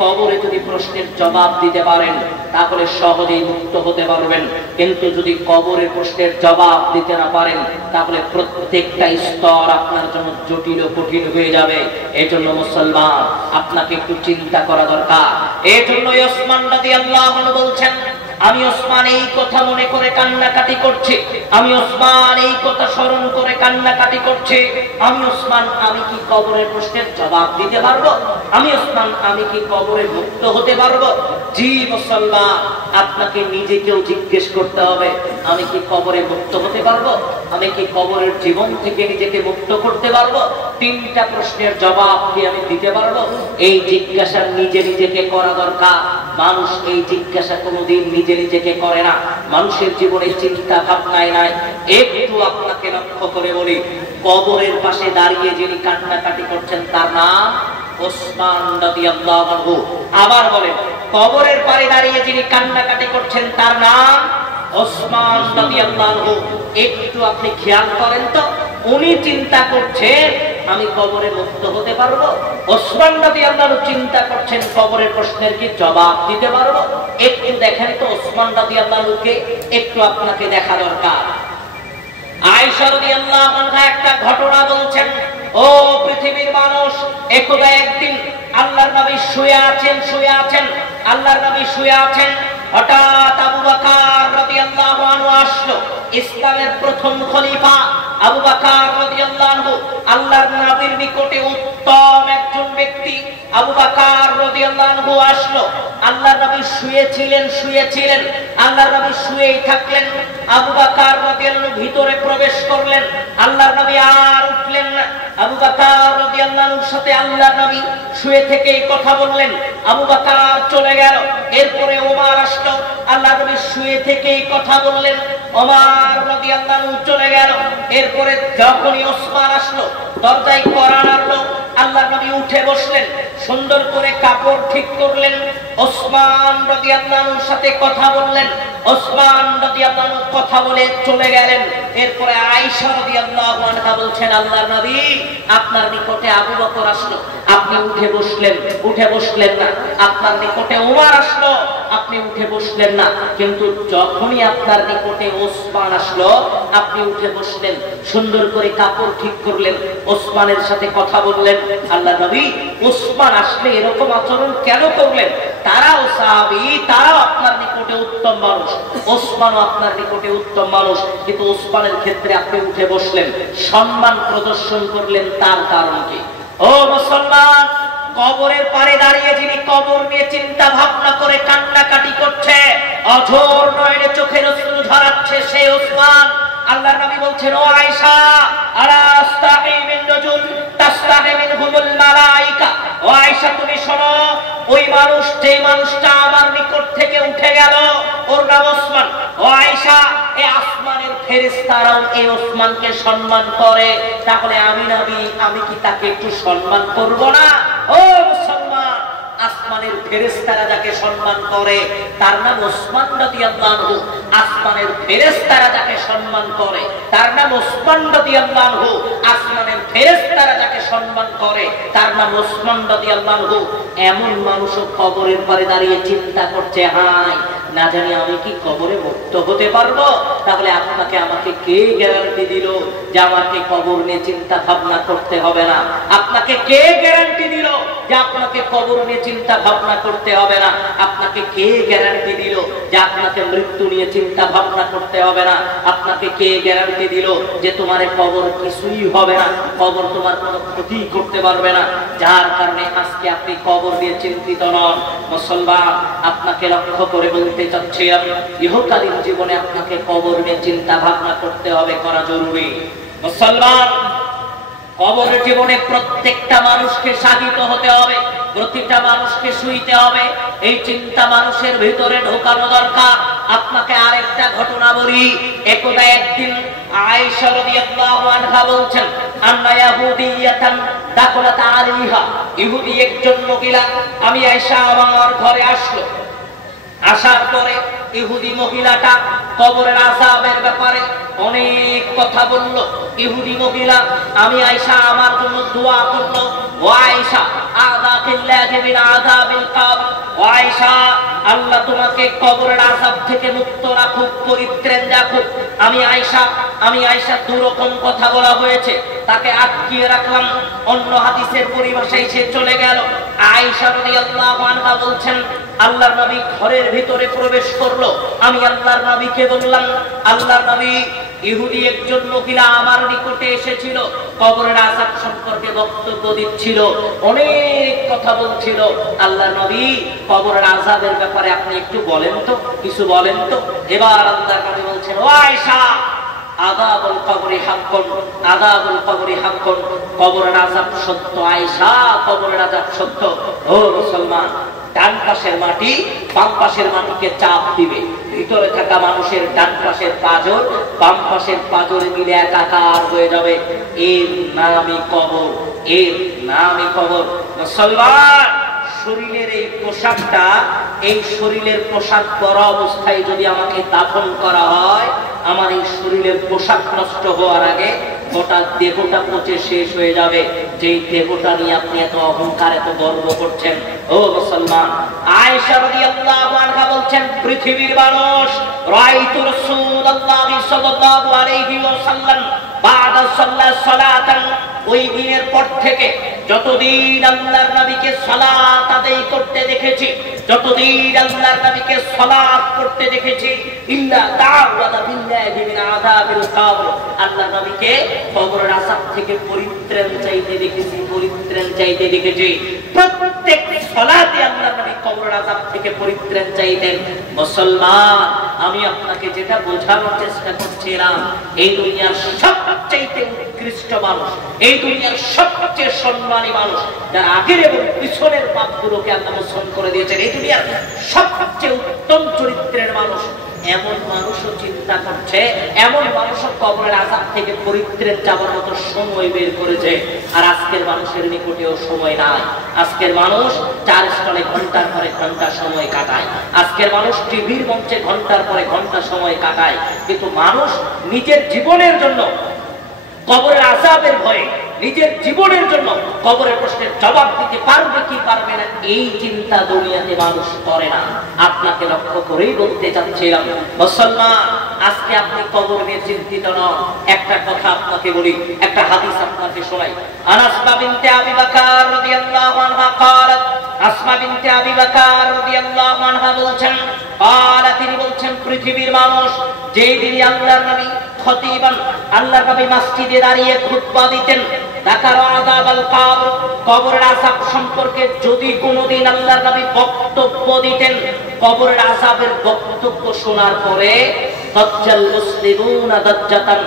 কবরে যদি প্রশ্নের জবাব দিতে পারেন তাহলে সহজেই মুক্ত হতে পারবেন, কিন্তু যদি কবরের প্রশ্নের জবাব দিতে না পারেন তাহলে প্রত্যেকটা স্তর আপনার জন্য জটিল কঠিন হয়ে যাবে। এই জন্য মুসলমান, আপনাকে একটু চিন্তা করা দরকার। এই জন্য ওসমান রাদিয়াল্লাহু আনহু বলছেন, আমি ওসমান এই কথা মনে করে কান্নাকাটি করছি, আমি ওসমান এই কথা স্মরণ করে কান্নাকাটি করছি। আমি ওসমান, আমি কি কবরের প্রশ্নের জবাব দিতে পারবো? আমি ওসমান, আমি কি কবরে মুক্ত হতে পারবো? জি মুসলমান, আপনাকে নিজেকেও জিজ্ঞেস করতে হবে, আমি কি কবরে মুক্ত হতে পারবো? আমি কি কবরের জীবন থেকে নিজেকে মুক্ত করতে পারবো? 3টা প্রশ্নের জবাব কি আমি দিতে পারবো? এই জিজ্ঞাসা নিজে নিজেকে করা দরকার। মানুষ এই জিজ্ঞাসা কোনোদিন নিজে নিজেকে করে না, মানুষের জীবনে চিন্তা ভাবনায় নাই। একটু আপনাকে লক্ষ্য করে বলি, কবরের পাশে দাঁড়িয়ে যিনি কান্নাকাটি করছেন তার নাম ওসমান রাদিয়াল্লাহু আনহু। আবার বলেন, কবরের পাশে দাঁড়িয়ে যিনি কান্নাকাটি করছেন তার নাম ওসমান রাদিয়াল্লাহু আনহু। একটু আপনি খেয়াল করেন তো, উনি চিন্তা করছেন আমি কবরে মুক্ত হতে পারবো? ওসমান রাদিয়াল্লাহু আনহু চিন্তা করছেন কবরের প্রশ্নের কি জবাব দিতে পারবো? একটু দেখেন তো ওসমান রাদিয়াল্লাহু আনহুকে, একটু আপনাকে দেখা দরকার। আয়েশা রাদিয়াল্লাহু আনহা একটা ঘটনা বলছেন, ও পৃথিবীর মানুষ, একদা একদিন আল্লাহর নবী শুয়ে আছেন, আল্লাহর নবী শুয়ে আছেন, হঠাৎ আবু বকর রাদিয়াল্লাহু আনহু আসলো। ইসলামের প্রথম খলিফা আবু বকর রাদিয়াল্লাহু আনহু, আল্লাহর নবীর নিকটে উত্তম একজন ব্যক্তি। আবু বকর রাদিয়াল্লাহু আনহু আসলো, আল্লাহর নবী শুয়েছিলেন, আল্লাহর নবী শুয়েই থাকলেন। আবু বকর রাদিয়াল্লাহু আনহু ভিতরে প্রবেশ করলেন, আল্লাহর নবী আর উঠলেন না। আবু বকর রাদিয়াল্লাহু আনহুর সাথে আল্লাহর নবী শুয়ে থেকেই কথা বললেন। আবু বকর চলে গেল, এরপরে ওমর আসলো, আল্লাহর নবী শুয়ে থেকেই কথা বললেন। ওমর রাদিয়াল্লাহু আনহু চলে গেল, এরপরে যখনই ওসমান আসলো, দরজায় কড়া নাড়লো, আল্লাহর নবী উঠে বসলেন, সুন্দর করে কাপড় ঠিক করলেন। ওসমান রাদিয়াল্লাহু আনহুর সাথে কথা বললেন, ওসমান রাদিয়াল্লাহু আনহু কথা বলে চলে গেলেন। এরপরে আয়েশা রাদিয়াল্লাহু আনহা বলছেন, আল্লাহর নবী, আপনার নিকটে আবু বকর আসলো, আপনি উঠে বসলেন না। আপনার নিকটে ওমর আসলো, আপনি উঠে বসলেন না। কিন্তু যখনই আপনার নিকটে ওসমান আসলো, আপনি উঠে বসলেন, সুন্দর করে কাপড় ঠিক করলেন, ওসমানের সাথে কথা বললেন। আল্লাহর নবী, ওসমান আসলে এরকম আচরণ কেন করলেন? তারাও সাহাবী, তারাও আপনার নিকটে উত্তম মানুষ, ওসমানও আপনার নিকটে উত্তম মানুষ, কিন্তু ওসমানের ক্ষেত্রে আপনি উঠে বসলেন, সম্মান প্রদর্শন করলেন, তার কারণ কি? ও মুসলমান, কবরের পারে দাঁড়িয়ে যিনি কবর নিয়ে চিন্তা ভাবনা করে কান্নাকাটি করছে, অঝোর নয়নে চোখের অশ্রু ঝরাচ্ছে, সে ওসমান। আল্লাহর নবী বলছেন, ও আয়েশা, আলা আস্তাহি মিন রাজুল তাস্তাহি মিনহুল মালায়েকা। ও আয়েশা, তুমি শোনো, ওই মানুষ, যে মানুষটা আমার নিকট থেকে উঠে গেল, ওর নাম ওসমান। ও আয়েশা, এই আসমানের ফেরেশতারাও এই ওসমানকে সম্মান করে, তাহলে আমি নবী, আমি কি তাকে একটু সম্মান করব না? ও মুসলমান, আসমানের ফেরেশতারা যাকে সম্মান করে তার নাম ওসমান রাদিয়াল্লাহু আনহু। আসমানের ফেরেশতারা যাকে সম্মান করে তার নাম ওসমান রাদিয়াল্লাহু আনহু। আসমানের ফেরেশতারা যাকে সম্মান করে তার নাম ওসমান রাদিয়াল্লাহু আনহু। এমন মানুষও কবরের পারে দাঁড়িয়ে চিন্তা করছে, হায়, না জানি আমি কি কবরে মুক্ত হতে পারবো? তাহলে আপনাকে আমাকে কে গ্যারান্টি দিল যে আমাকে কবর নিয়ে চিন্তা ভাবনা করতে হবে না? আপনাকে কে গ্যারান্টি দিল যে আপনাকে কবর নিয়ে চিন্তা ভাবনা করতে হবে না? আপনাকে কে গ্যারান্টি দিল যে আপনাকে মৃত্যু নিয়ে চিন্তা ভাবনা করতে হবে না? আপনাকে কে গ্যারান্টি দিল যে তোমার কবর কিছুই হবে না, কবর তোমার কোনো ক্ষতি করতে পারবে না? যার কারণে আজকে আপনি কবর নিয়ে চিন্তিত নন। মুসলমান, আপনাকে লক্ষ্য করে বলতে চাচ্ছিলাম, ইহকালীন জীবনে আপনাকে কবর নিয়ে চিন্তা ভাবনা করতে হবে, করা জরুরি। মুসলমান, কবরের জীবনে প্রত্যেকটা মানুষকে সাহিত হতে হবে, প্রতিটা মানুষকে শুইতে হবে, এই চিন্তা মানুষের ভিতরে ঢোকানো দরকার। আপনাকে আরেকটা ঘটনা বলি। একদা একদিন আয়েশা রাদিয়াল্লাহু আনহা বলছেন, আন্না ইয়াহুদিয়াতান দাখালাত আলাইহা, ইহুদি একজন মহিলা আমি আয়েশা আমার ঘরে আসলো। আসার পরে ইহুদি মহিলাটা কবরের আযাবের ব্যাপারে অনেক কথা বলল। ইহুদি মহিলা আমি আয়েশা আমার জন্য দোয়া করলো, ও আয়েশা আযাবিল্লাহি মিন আযাবিল কবর, ও আয়েশা, আল্লাহ তোমাকে কবরের আযাব থেকে মুক্ত রাখুক, পরিত্রাণ রাখুক। আমি আয়েশা দুরকম কথা বলা হয়েছে, তাকে আটকিয়ে রাখলাম। অন্য হাদিসের পরিভাষায় সে চলে গেল। আয়েশা রাদিয়াল্লাহু আনহা বলছেন, আল্লাহর নবী ঘরের ভিতরে প্রবেশ করলো। আমি আল্লাহর নবীকে বললাম, আল্লাহর নবী, ইহুদি একজন মহিলা আমার নিকটে এসেছিল, কবরের আযাব সম্পর্কে বক্তব্য দিচ্ছিল, অনেক কথা বলছিল। আল্লাহর নবী, কবরের আযাবের ব্যাপারে আপনি একটু বলেন তো, কিছু বলেন তো। এবার আল্লাহর নবী বলছেন, ও আয়েশা, আযাবুল কবরি হাক্কুন, আযাবুল কবরি হাক্কুন, কবরের আযাব সত্য আয়েশা, কবরের আযাব সত্য। ও মুসলমান, ডান পাশের মাটি বাম পাশের মাটিকে চাপ দিবে, ভিতরে থাকা মানুষের ডান পাশের পাঁজর বাম পাশের পাঁজরে মিলে একাকার হয়ে যাবে। এর নামই কবর, এর নামই কবর। মুসলমান, শরীরের এই পোশাকটা, এই শরীরের পোশাক পরা অবস্থায় যদি আমাকে দাফন করা হয়, আমার এই শরীরের পোশাক নষ্ট হওয়ার আগে গোটা দেহটা পচে শেষ হয়ে যাবে। যেই দেহটা নিয়ে আপনি এত অহংকার, এত গর্ব করছেন। ও মুসলমান, আয়েশা রাদিয়াল্লাহু আনহা বলছেন, পৃথিবীর মানুষ রাআইতু রাসূলুল্লাহি সাল্লাল্লাহু আলাইহি ওয়াসাল্লাম বাদা সালাতান, ওই দিনের পর থেকে যতদিন আল্লাহর নবীকে সালাত আদায় করতে দেখেছি, যতদিন আল্লাহর নবীকে সালাত করতে দেখেছি, ইল্লা তাআওয়াযা বিল্লাহি মিন আযাবিল কবর, আল্লাহর নবীকে কবরের আযাব থেকে পরিত্রাণ চাইতে দেখেছি, পরিত্রাণ চাইতে দেখেছি। প্রত্যেক সালাতে আল্লাহর নবী কবরের আযাব থেকে পরিত্রাণ চাইতেন। মুসলমান, আমি আপনাকে যেটা বোঝানোর চেষ্টা করছিলাম, এই দুনিয়ার সবচেয়ে উৎকৃষ্ট মানুষ, এই দুনিয়ার সবচেয়ে সম্মানী মানুষ, যার আগের এবং পিছনের পাপগুলোকে আল্লাহ মোচন করে দিয়েছেন, এই দুনিয়ার সবচেয়ে উত্তম চরিত্রের মানুষ, এমন মানুষও চিন্তা করছে, এমন মানুষও কবরের আযাব থেকে পরিত্রাণ চাওয়ার মতো সময় বের করেছে। আর আজকের মানুষের নিকটেও সময় নাই। আজকের মানুষ চার স্টলে ঘন্টার পরে ঘন্টা সময় কাটায়, আজকের মানুষ টিভির মঞ্চে ঘন্টার পরে ঘন্টা সময় কাটায়। কিন্তু মানুষ নিজের জীবনের জন্য কবরের আযাবের ভয়ে, নিজের জীবনের জন্য কবরের প্রশ্নের জবাব দিতে পারবে কি পারবে না, এই চিন্তা দুনিয়াতে মানুষ করে না। আপনাকে লক্ষ্য করেই বলতে চাচ্ছিলাম, মুসলমান, আজকে আপনি কবর নিয়ে চিন্তিত নন। একটা কথা আপনাকে বলি, একটা হাদিস আপনাকে শোনাই। আসমা বিনতে আবি বকর রাদিয়াল্লাহু আনহা قالت, আসমা বিনতে আবি বকর রাদিয়াল্লাহু আনহা বলছেন, তিনি বলছেন, পৃথিবীর মানুষ যেই দিন আল্লাহর নবী খতিবান, আল্লাহর নবী মসজিদে দাঁড়িয়ে খুতবা দিতেন, যাকার আযাবাল কবর, কবরের আযাব সম্পর্কে যদি কোনোদিন আল্লাহর নবী বক্তব্য দিতেন, কবরের আযাবের বক্তব্য শোনার পরে দাজ্জাল মুসলিমুনা দাজ্জাতান,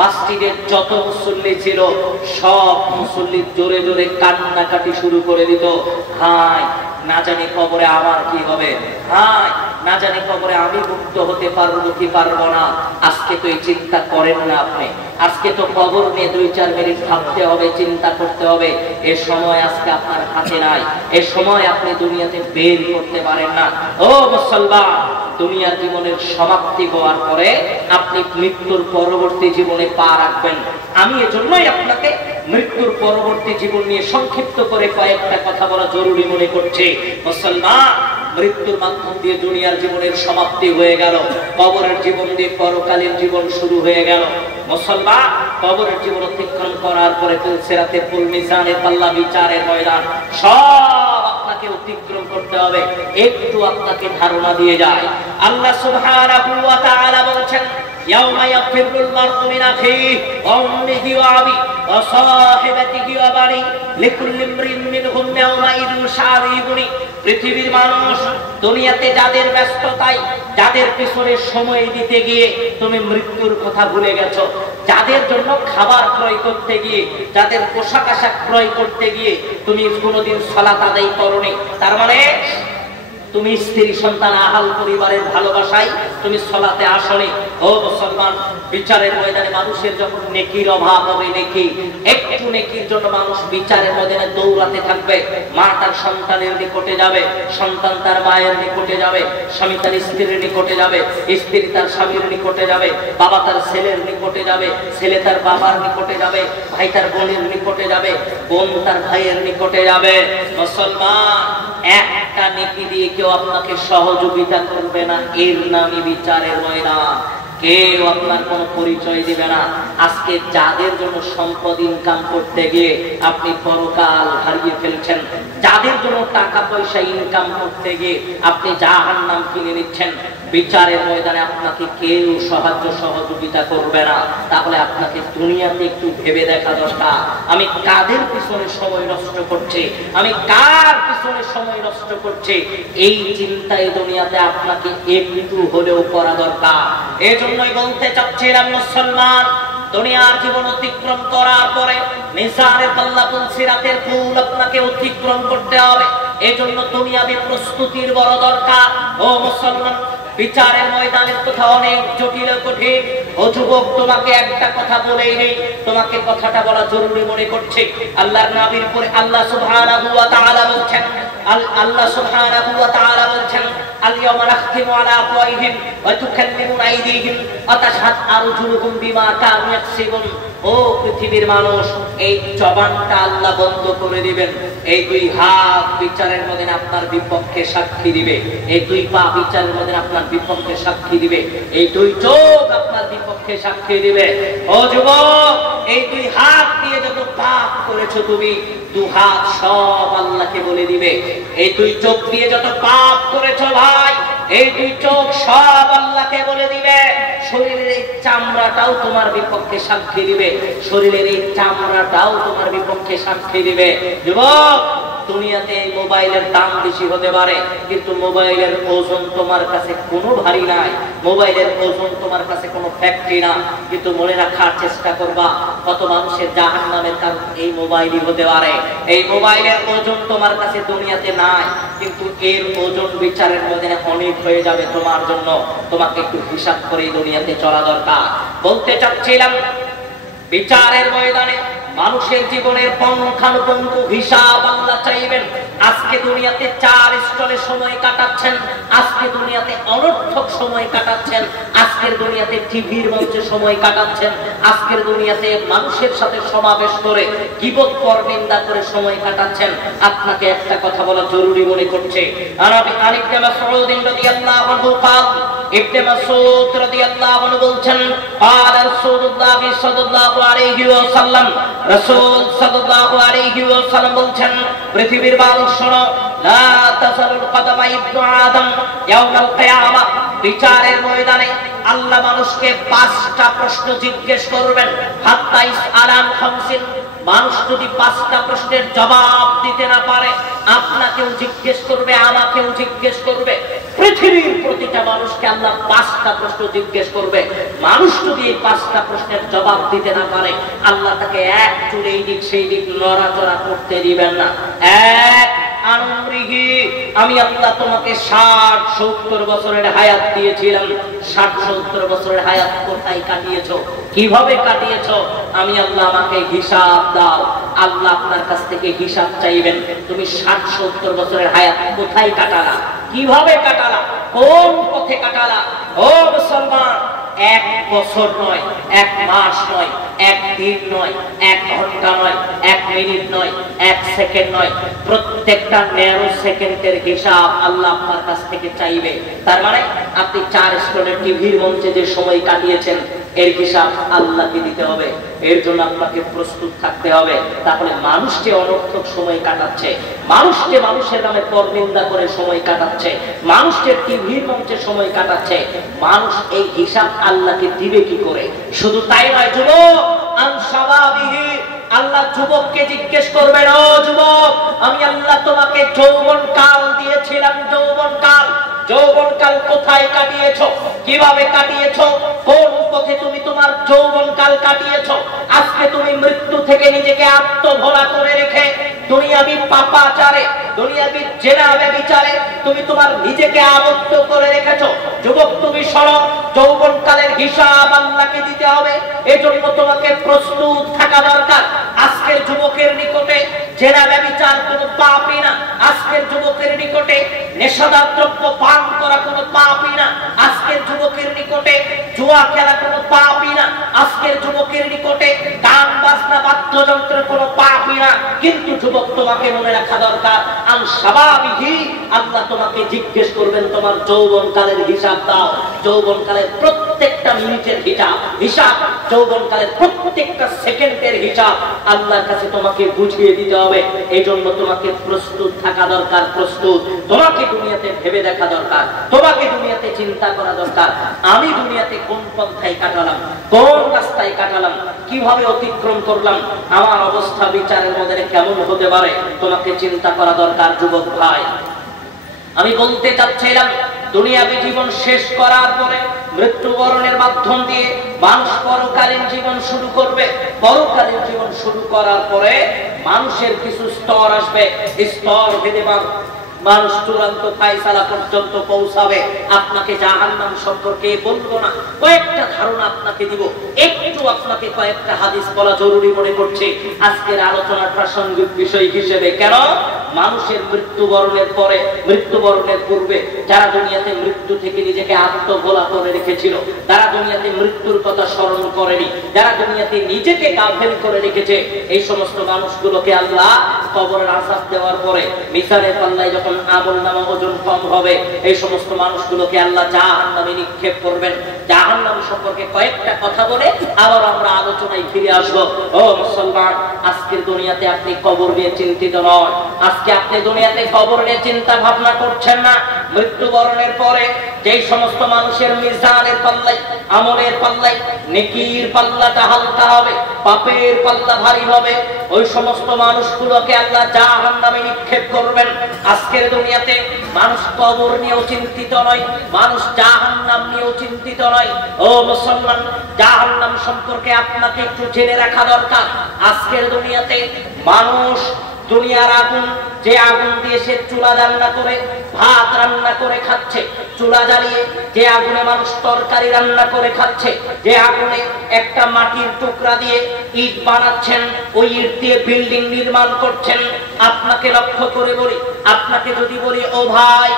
মসজিদের যত মুসল্লি ছিল সব মুসল্লি জোরে জোরে কান্নাকাটি শুরু করে দিত। হায়, না জানি কবরে আমার কি হবে, হায়, না জানি কবরে আমি মুক্ত হতে পারবো কি পারবো না। আজকে তো এই চিন্তা করেন না আপনি, আজকে তো কবর নিয়ে 2-4 মিনিট ভাবতে হবে, চিন্তা করতে হবে। এ সময় আজকে আপনার হাতে নাই, এ সময় আপনি দুনিয়াতে বের করতে পারেন না। ও মুসলমান, দুনিয়ার জীবনের সমাপ্তি হওয়ার পরে আপনি মৃত্যুর পরবর্তী জীবনে পা রাখবেন। আমি এজন্যই আপনাকে মৃত্যুর পরবর্তী জীবন নিয়ে সংক্ষিপ্ত করে কয়েকটা কথা বলা জরুরি মনে করছি। মুসলমান, মৃত্যুর মাধ্যম দিয়ে দুনিয়ার জীবনের সমাপ্তি হয়ে গেল, কবরের জীবন দিয়ে পরকালীন জীবন শুরু হয়ে গেল। মুসলমান, কবরের জীবন অতিক্রম করার পরে পুলসিরাতে পুল মিজানের পাল্লা, বিচারের ময়দান, সব আপনাকে অতিক্রম করতে হবে। একটু আপনাকে ধারণা দিয়ে যায়, আল্লাহ সুবহানাহু ওয়া তাআলা বলছেন, ইয়াউমা ইয়াফিরুল মার'উ মিন আখিহি ওয়া উম্মিহি ওয়া আবিহি ওয়া সাহিবাতিহি ওয়া বানি লিকুল্লি ইমরিন মিনহুম ইয়াউমাইযিন শা'নুন ইউগনি। পৃথিবীর মানুষ দুনিয়াতে যাদের ব্যস্ততায়, যাদের পিছনে সময় দিতে গিয়ে তুমি মৃত্যুর কথা ভুলে গেছো, যাদের জন্য খাবার ক্রয় করতে গিয়ে, যাদের পোশাক আশাক ক্রয় করতে গিয়ে তুমি কোনোদিন সালাত আদায় করোনি, তার মানে তুমি স্ত্রী সন্তান আহাল পরিবারের ভালোবাসায় তুমি সালাতে আসনি। ও মুসলমান, বিচারের ময়দানে মানুষের যখন নেকির অভাব হবে, নেকি একটু নেকির জন্য মানুষ বিচারের ময়দানে দৌড়াতে থাকবে। মা তার সন্তানের নিকটে যাবে, সন্তান তার মায়ের নিকটে যাবে, স্বামী তার স্ত্রীর নিকটে যাবে, স্ত্রী তার স্বামীর নিকটে যাবে, বাবা তার ছেলের নিকটে যাবে, ছেলে তার বাবার নিকটে যাবে, ভাই তার বোনের নিকটে যাবে, বোন তার ভাইয়ের নিকটে যাবে। মুসলমান, একটা নেকি দিয়ে কেউ আপনাকে সহযোগিতা করবে না, এর নামই বিচারের ময়দান। কেউ আপনার কোনো পরিচয় দিবে না। আজকে যাদের জন্য সম্পদ ইনকাম করতে গিয়ে আপনি পরকাল হারিয়ে ফেলছেন, যাদের জন্য টাকা পয়সা ইনকাম করতে গিয়ে আপনি জাহান্নাম কিনে নিচ্ছেন, বিচারের ময়দানে আপনাকে কেউ সাহায্য সহযোগিতা করবে না। তাহলে আপনাকে দুনিয়াতে একটু ভেবে দেখা দরকার, আমি কাদের পিছনে সময় নষ্ট করছি, আমি কার পিছনে সময় নষ্ট করছি, এই চিন্তায় দুনিয়াতে আপনাকে একটু হলেও করা দরকার। এজন্যই বলতে চাচ্ছিলাম, মুসলমান, দুনিয়ার জীবন অতিক্রম করার পরে মিজানের পাল্লা, পুলসিরাতের পুল আপনাকে অতিক্রম করতে হবে। এজন্য দুনিয়াবী প্রস্তুতির বড় দরকার। ও মুসলমান, বিচারের ময়দানের কথা অনেক জটিল কঠিন। ও যুবক, তোমাকে একটা কথা বলেই নেই, তোমাকে কথাটা বলা জরুরি মনে করছে। আল্লাহর নবীর পরে আল্লাহ সুবহানাহু ওয়া তাআলা বলছেন, আল্লাহ সুবহানাহু ওয়া তাআলা বলছেন, আল-ইয়াওমা নাখতিমু আলা আফওয়াহিহিম ওয়া তুকাল্লিমুনা আইদিহিম ওয়া তাশহাদু আরজুলুহুম বিমা কানু ইয়াকসিবুন। ও পৃথিবীর মানুষ, এই জবানটা আল্লাহ বন্ধ করে দিবেন। এই দুই হাত বিচারের মধ্যে আপনার বিপক্ষে সাক্ষী দিবে, এই দুই পা বিচারের মধ্যে আপনার বিপক্ষে সাক্ষী দিবে, এই দুই চোখ আপনার বিপক্ষে সাক্ষী দিবে। ও যুবক, এই দুই হাত দিয়ে যত পাপ করেছো তুমি, দু হাত সব আল্লাহকে বলে দিবে। এই দুই চোখ দিয়ে যত পাপ করেছো ভাই, এই দুই চোখ সব আল্লাহকে বলে দিবে। শরীরের এই চামড়াটাও তোমার বিপক্ষে সাক্ষী দিবে, শরীরের এই চামড়াটাও তোমার বিপক্ষে সাক্ষী দিবে। যুবক, দুনিয়াতে এই মোবাইলের দাম বেশি হতে পারে, কিন্তু মোবাইলের ওজন তোমার কাছে কোনো ভারী নাই, মোবাইলের ওজন তোমার কাছে কোনো ফ্যাক্টরি না। কিন্তু মনে রাখার চেষ্টা করবা, কত মানুষের জাহান্নামের কারণ এই মোবাইলই হতে পারে। এই মোবাইলের ওজন তোমার কাছে দুনিয়াতে নাই, কিন্তু এর ওজন বিচারের মধ্যে অনেক হয়ে যাবে তোমার জন্য। তোমাকে একটু হিসাব করে দুনিয়াতে চলা দরকার। বলতে চাচ্ছিলাম, বিচারের ময়দানে মানুষের জীবনের পুঙ্খানুপুঙ্খ হিসাব আল্লাহ চাইবেন। আজকে দুনিয়াতে চার স্টলে সময় কাটাচ্ছেন, আজকে দুনিয়াতে অনর্থক সময় কাটাচ্ছেন, আজকের দুনিয়াতে টিভির মঞ্চে সময় কাটাচ্ছেন, আজকের দুনিয়াতে মানুষের সাথে সমাবেশ করে গীবত পরনিন্দা করে সময় কাটাচ্ছেন। আপনাকে একটা কথা বলা জরুরি মনে করছে। ইবনে মাসউদ রাদিয়াল্লাহু আনহু ইবনে মাসউদ রাদিয়াল্লাহু আনহু বলছেন, قال رسول الله صلى الله عليه وسلم, রাসূল সাল্লাল্লাহু আলাইহি ওয়াসাল্লাম বলছেন, পৃথিবীর মানুষ শোনো, লা তাসালুল কদামা ইবনু আদম ইয়াউমাল কিয়ামা। বিচারের ময়দানে আল্লাহ মানুষকে 5টা প্রশ্ন জিজ্ঞেস করবেন। হাত্তা ইসআলান খামসিন, মানুষ যদি 5টা প্রশ্নের জবাব দিতে না পারে, আপনাকেও জিজ্ঞেস করবে, আমাকেও জিজ্ঞেস করবে। পৃথিবীর প্রতিটা মানুষকে আল্লাহ 5টা প্রশ্ন জিজ্ঞেস করবে। মানুষ যদি এই 5টা প্রশ্নের জবাব দিতে না পারে, আল্লাহ তাকে এক চুল এই দিক সেই দিক নড়াচড়া করতে দিবেন না। এক আমরিহি, আমি আল্লাহ তোমাকে 60-70 বছরের হায়াত দিয়েছিলাম, 60-70 বছরের হায়াত কোথায় কাটিয়েছো, কিভাবে কাটিয়েছো? আমি আল্লাহ, আমাকে হিসাব দাও। আল্লাহ আপনার কাছ থেকে হিসাব চাইবেন। তুমি 60-70 বছরের হায়াত কোথায় কাটালা, কিভাবে কাটালা, কোন পথে কাটালা? ও মুসলমান, 1 বছর নয়, 1 মাস নয়, 1 দিন নয়, 1 ঘন্টা নয়, 1 মিনিট নয়, 1 সেকেন্ড নয়, প্রত্যেকটা ন্যারো সেকেন্ডের হিসাব আল্লাহ আপনার কাছ থেকে চাইবে। তার মানে আপনি 4 স্টলের টিভির মঞ্চে যে সময় কাটিয়েছেন, এর হিসাব আল্লাহকে দিতে হবে। এর জন্য আপনাকে প্রস্তুত থাকতে হবে। তাহলে মানুষকে অনর্থক সময় কাটাচ্ছে, মানুষকে মানুষের নামে পরনিন্দা করে সময় কাটাচ্ছে, মানুষকে টিভির মঞ্চে সময় কাটাচ্ছে, মানুষ এই হিসাব আল্লাহকে দিবে কি করে? শুধু তাই নয় যুবক, আনসাবাবিহি, আল্লাহ যুবককে জিজ্ঞেস করবেন, ও যুবক, আমি আল্লাহ তোমাকে যৌবন কাল দিয়েছিলাম, যৌবন কাল, যৌবন কাল কোথায় কাটিয়েছো, কিভাবে কাটিয়েছো, কোন পথে তুমি তোমার যৌবন কাল কাটিয়েছো? আজকে তুমি মৃত্যু থেকে নিজেকে আত্মভোলা করে রেখে দুনিয়াবি পাপাচারে, দুনিয়াবি জেনাবে বিচারে তুমি তোমার নিজেকে আবদ্ধ করে রেখেছো। যুবক, তুমি শোনো, যৌবন কালের হিসাব আল্লাহকে দিতে হবে। এজন্য তোমাকে প্রস্তুত থাকা দরকার। আজকের যুবকের নিকটে জেনাবে বিচার কোনো পাপই না, আজকের যুবকের নিকটে নেশাদার দ্রব্য পান করা কোনো পাপই না, আজকের যুবকের নিকটে জুয়া খেলা কোনো পাপই না, আজকের যুবকের নিকটে গান বাজনা বাদ্যযন্ত্র কোনো পাপই না। কিন্তু যুবক, তোমাকে মনে রাখা দরকার, আনসাবাবিহি, আল্লাহ তোমাকে জিজ্ঞেস করবেন, তোমার যৌবন কালের হিসাব দাও। যৌবন কালের প্রত্যেকটা মিনিটের হিসাব, যৌবন কালের প্রত্যেকটা সেকেন্ডের হিসাব আল্লাহর কাছে তোমাকে বুঝিয়ে দিতে হবে। এই জন্য তোমাকে প্রস্তুত থাকা দরকার, প্রস্তুত। তোমাকে দুনিয়াতে ভেবে দেখা দরকার, তোমাকে দুনিয়াতে চিন্তা করা দরকার, আমি দুনিয়াতে কোন পন্থায় কাটালাম, কোন রাস্তায় কাটালাম, কিভাবে অতিক্রম করলাম, আমার অবস্থা বিচারের মধ্যে কেমন হতে পারে, তোমাকে চিন্তা করা দরকার। যুবক ভাই, আমি বলতে চাচ্ছিলাম, দুনিয়াবী জীবন শেষ করার পরে মৃত্যুবরণের মাধ্যম দিয়ে মানুষ পরকালীন জীবন শুরু করবে। পরকালীন জীবন শুরু করার পরে মানুষের কিছু স্তর আসবে, স্তর ভেদে মানুষ চূড়ান্ত ফায়সালা পর্যন্ত পৌঁছাবে। আপনাকে জাহান্নাম সম্পর্কে বলবো না, কয়েকটা ধারণা আপনাকে দিব। একটু আপনাকে কয়েকটা হাদিস বলা জরুরি মনে করছে আজকের আলোচনার প্রাসঙ্গিক বিষয় হিসেবে। কেন? মানুষের মৃত্যুবরণের পরে, মৃত্যুবরণের পূর্বে যারা দুনিয়াতে মৃত্যু থেকে নিজেকে আত্মভোলা করে রেখেছিল, যারা দুনিয়াতে মৃত্যুর কথা স্মরণ করেনি, যারা দুনিয়াতে নিজেকে গাফেল করে রেখেছে, এই সমস্ত মানুষগুলোকে আল্লাহ কবরের আযাব দেওয়ার পরে মিজানের পাল্লায় যখন আমলনামা ওজন কম হবে, এই সমস্ত মানুষগুলোকে আল্লাহ জাহান্নামে নিক্ষেপ করবেন। জাহান্নাম সম্পর্কে কয়েকটা কথা বলে আবার আমরা আলোচনায় ফিরে আসবো। ও মুসলমান, আজকের দুনিয়াতে আপনি কবর নিয়ে চিন্তিত নয়, আজকে আপনি দুনিয়াতে কবর নিয়ে চিন্তা ভাবনা করছেন না। মৃত্যুবরণের পরে যেই সমস্ত মানুষের মিজানের পাল্লাই, আমলের পাল্লাই নেকির পাল্লাটা হালকা হবে, পাপের পাল্লা ভারী হবে, ওই সমস্ত মানুষগুলোকে আল্লাহ জাহান্নামে নিক্ষেপ করবেন। আজকের দুনিয়াতে মানুষ কবর নিয়েও চিন্তিত নয়, মানুষ জাহান্নাম নিয়েও চিন্তিত নয়। ও মুসলমান, জাহান্নাম সম্পর্কে আপনাকে একটু জেনে রাখা দরকার। আজকের দুনিয়াতে মানুষ দুনিয়ার আগুন, যে আগুন দিয়ে সে চুলা রান্না করে ভাত রান্না করে খাচ্ছে, চুলা জ্বালিয়ে যে আগুনে মানুষ তরকারি রান্না করে খাচ্ছে, যে আগুনে একটা মাটির টুকরা দিয়ে ইট বানাচ্ছেন, ওই ইট দিয়ে বিল্ডিং নির্মাণ করছেন। আপনাকে লক্ষ্য করে বলি, আপনাকে যদি বলি ও ভাই,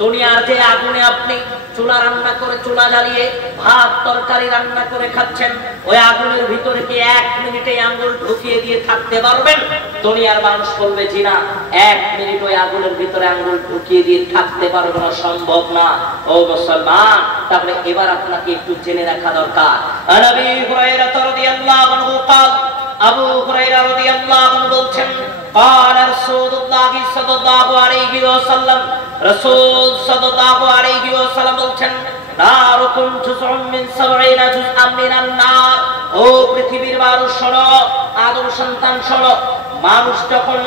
দুনিয়ার যে আগুনে আপনি চুলা রান্না করে, চুলা জ্বালিয়ে ভাত তরকারি রান্না করে খাচ্ছেন, ওই আগুনের ভিতরে কি 1 মিনিটে আঙ্গুল ঢুকিয়ে দিয়ে থাকতে পারবেন? দুনিয়ার মানুষ বলবে জি না, 1 মিনিট ওই আগুনের ভিতরে আঙ্গুল ঢুকিয়ে দিয়ে থাকতে পারবে না, সম্ভব না। ও মুসলমান, তাহলে এবার আপনাকে একটু জেনে রাখা দরকার। নবী হুরায়রা রাদিয়াল্লাহু আনহু قال, আবু হুরায়রা রাদিয়াল্লাহু আনহু বলছেন, قال رسول الله صلى الله عليه وسلم, রাসূল সাল্লাল্লাহু আলাইহি ওয়াসাল্লাম বলছেন, নারুকুম জুজউম মিন 70 জুজআম মিনান নার। ও পৃথিবীর মানুষ শোনো, আদম সন্তান শোনো, মানুষ যখন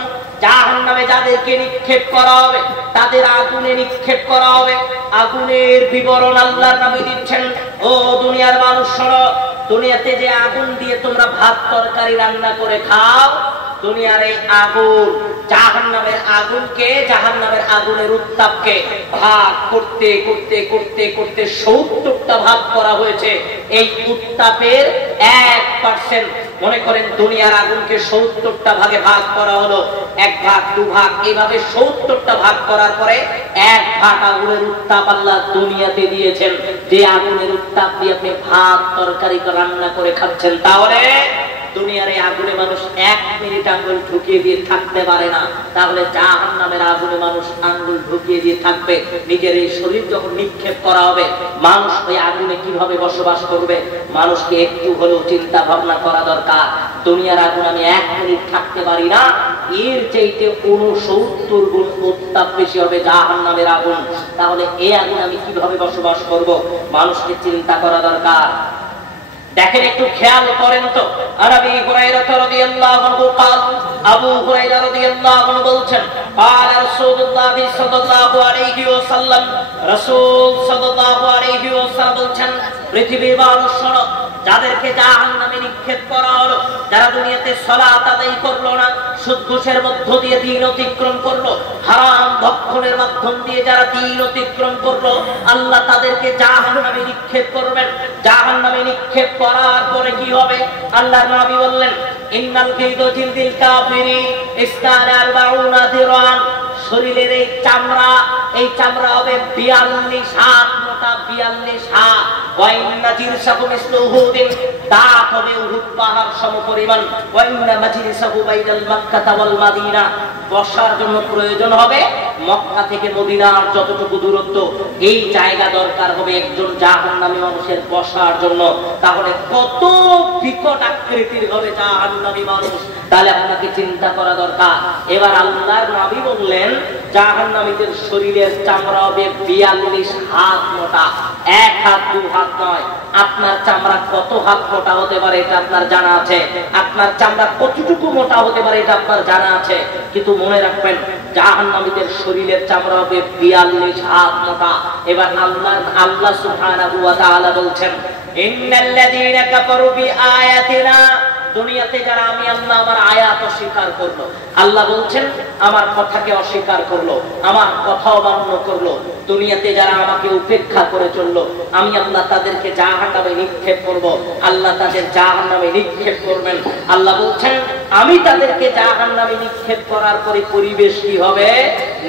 জাহান্নামে যাদেরকে নিক্ষেপ করা হবে, তাদের আগুনে নিক্ষেপ করা হবে। আগুনের বিবরণ আল্লাহর নবী দিচ্ছেন। ও দুনিয়ার মানুষ শোনো, দুনিয়াতে যে আগুন দিয়ে তোমরা ভাত তরকারি রান্না করে খাও, দুনিয়ার এই আগুন, জাহান্নামের আগুনকে, জাহান্নামের আগুনের উত্তাপকে ভাগ করতে করতে করতে করতে 70টা ভাগ করা হয়েছে। এই উত্তাপের 1%, মনে করেন দুনিয়ার আগুনকে 70টা ভাগে ভাগ করা হলো, 1 ভাগ 2 ভাগ, এইভাবে 70টা ভাগ করার পরে 1 ভাগ আগুনের উত্তাপ আল্লাহ দুনিয়াতে দিয়েছেন, যে আগুনের উত্তাপ দিয়ে আপনি ভাত তরকারি রান্না করে খাচ্ছেন। তাহলে দুনিয়ার এই আগুনে মানুষ 1 মিনিট আঙ্গুল ঢুকিয়ে দিয়ে থাকতে পারে না, তাহলে জাহান্নামের আগুনে মানুষ আঙ্গুল ঢুকিয়ে দিয়ে থাকবে। নিজের এই শরীর যখন নিক্ষেপ করা হবে, মানুষ ওই আগুনে কিভাবে বসবাস করবে, মানুষকে একটু হলেও চিন্তা ভাবনা করা দরকার। দুনিয়ার আগুন আমি 1 মিনিট থাকতে পারি না, এর চাইতে 69 গুণ উত্তাপ বেশি হবে জাহান্নামের আগুন। তাহলে এই আগুন আমি কিভাবে বসবাস করব, মানুষকে চিন্তা করা দরকার। দেখেন, একটু খেয়াল করেন তো। আবু হুরায়রা রাদিয়াল্লাহু আনহু قال, আবু হুরায়রা রাদিয়াল্লাহু আনহু বলছেন, قال রাসূলুল্লাহ সাল্লাল্লাহু আলাইহি ওয়াসাল্লাম, রাসূল সাল্লাল্লাহু আলাইহি ওয়াসাল্লাম বলছেন, পৃথিবীর মানুষ শোনো, যাদেরকে জাহান্নামে নিক্ষেপ করা হলো, যারা দুনিয়াতে সালাত আদায় করলো না, সুদ ঘুষের মধ্য দিয়ে দ্বীন অতিক্রম করলো, হারাম ভক্ষণের মাধ্যম দিয়ে যারা দ্বীন অতিক্রম করলো, আল্লাহ তাদেরকে জাহান্নামে নিক্ষেপ করবেন। জাহান্নামে নিক্ষেপ করার পরে কি হবে? আল্লাহর নবী বললেন, ইন্নাল কাইদু জিলদিল কাফিরি ইসতানা 40 দিরান। শরীরের এই চামড়া, এই চামড়া হবে 42 হাত মোটা, 42 হাত। ওয়া ইন্না জিরসাহু মিসলু উহুদিন, দাঁত হবে উহুদ পাহাড় সমপরিমাণ। ওয়া ইন্না মাজলিসাহু বাইনাল মক্কা ওয়াল মাদিনা, বসার জন্য প্রয়োজন হবে মক্কা থেকে মদিনার যতটুকু দূরত্ব, এই জায়গা দরকার হবে একজন জাহান্নামী মানুষের বসার জন্য। তাহলে কত বিকট আকৃতির হবে জাহান্নামী মানুষ, তাহলে আপনাকে চিন্তা করা দরকার। এবার আল্লাহর নবী বললেন, জাহান্নামীদের শরীরের চামড়া হবে 42 হাত মোটা, 1 হাত 2 হাত নয়। আপনার চামড়া কত হাত মোটা হতে পারে এটা আপনার জানা আছে, আপনার চামড়া কতটুকু মোটা হতে পারে এটা আপনার জানা আছে। কিন্তু মনে রাখবেন, জাহান্নামীদের শরীরের চামড়া হবে 42 হাত মোটা। এবার আল্লাহ সুবহানাহু ওয়া তাআলা বলছেন, ইন্নাল্লাযীনা কাফারু বিআয়াতিনা দুনিয়াতে যারা আমি আল্লাহ আমার আয়াত অস্বীকার করলো, আল্লাহ বলছেন আমার কথাকে অস্বীকার করলো, আমার কথা অমান্য করলো, দুনিয়াতে যারা আমাকে উপেক্ষা করে চললো, আমি আল্লাহ তাদেরকে জাহান্নামে নিক্ষেপ করব। আল্লাহ তাদের জাহান্নামে নিক্ষেপ করবেন। আল্লাহ বলছেন আমি তাদেরকে জাহান্নামে নিক্ষেপ করার পরে পরিবেশ কি হবে?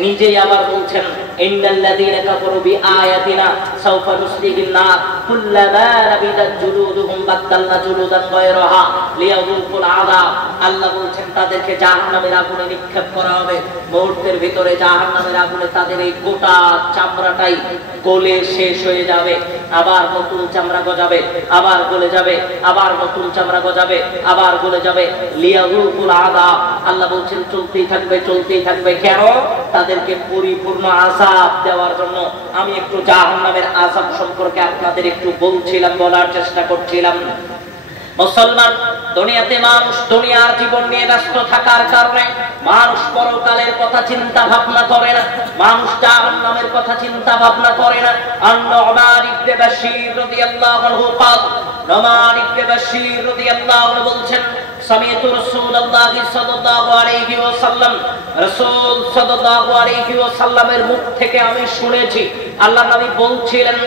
নিজেই আবার বলছেন ইন্নাল্লাযীনা কাফারু বিআয়াতিনা সাওফা নুসলিহিম নার কুল্লামা নাবিদাত জুলুদুহুম বাদদালনা জুলুদান গায়রাহা লিয়াযুকুল আযাব। আল্লাহ বলছেন তাদেরকে জাহান্নামের আগুনে নিক্ষেপ করা হবে। মুহূর্তের ভিতরে জাহান্নামের আগুনে তাদের এই গোটা চামড়াটাই গলে শেষ হয়ে যাবে, আবার নতুন চামড়া গজাবে, আবার গলে যাবে, আবার নতুন চামড়া গজাবে, আবার গলে যাবে। লিয়াযুকুল আযাব। আল্লাহ বলছেন চলতেই থাকবে, চলতেই থাকবে। কেন? তাদেরকে পরিপূর্ণ আযাব দেওয়ার জন্য। আমি একটু জাহান্নামের আযাব সম্পর্কে আপনাদের একটু বলছিলাম, বলার চেষ্টা করছিলাম। মুসলমান, দুনিয়াতে মানুষ দুনিয়ার জীবন নিয়ে ব্যস্ত থাকার কারণে মানুষ পরকালের কথা চিন্তা ভাবনা করে না, মানুষ জাহান্নামের কথা চিন্তা ভাবনা করে না। আন-নু'মান ইবনে বাশীর রাদিয়াল্লাহু আনহু قال নু'মান ইবনে বাশীর রাদিয়াল্লাহু আনহু বলছেন সামি'তু রাসূলুল্লাহ সাল্লাল্লাহু আলাইহি ওয়াসাল্লাম, রাসূল সাল্লাল্লাহু আলাইহি ওয়াসাল্লামের মুখ থেকে আমি শুনেছি আল্লাহ নবী বলছিলেন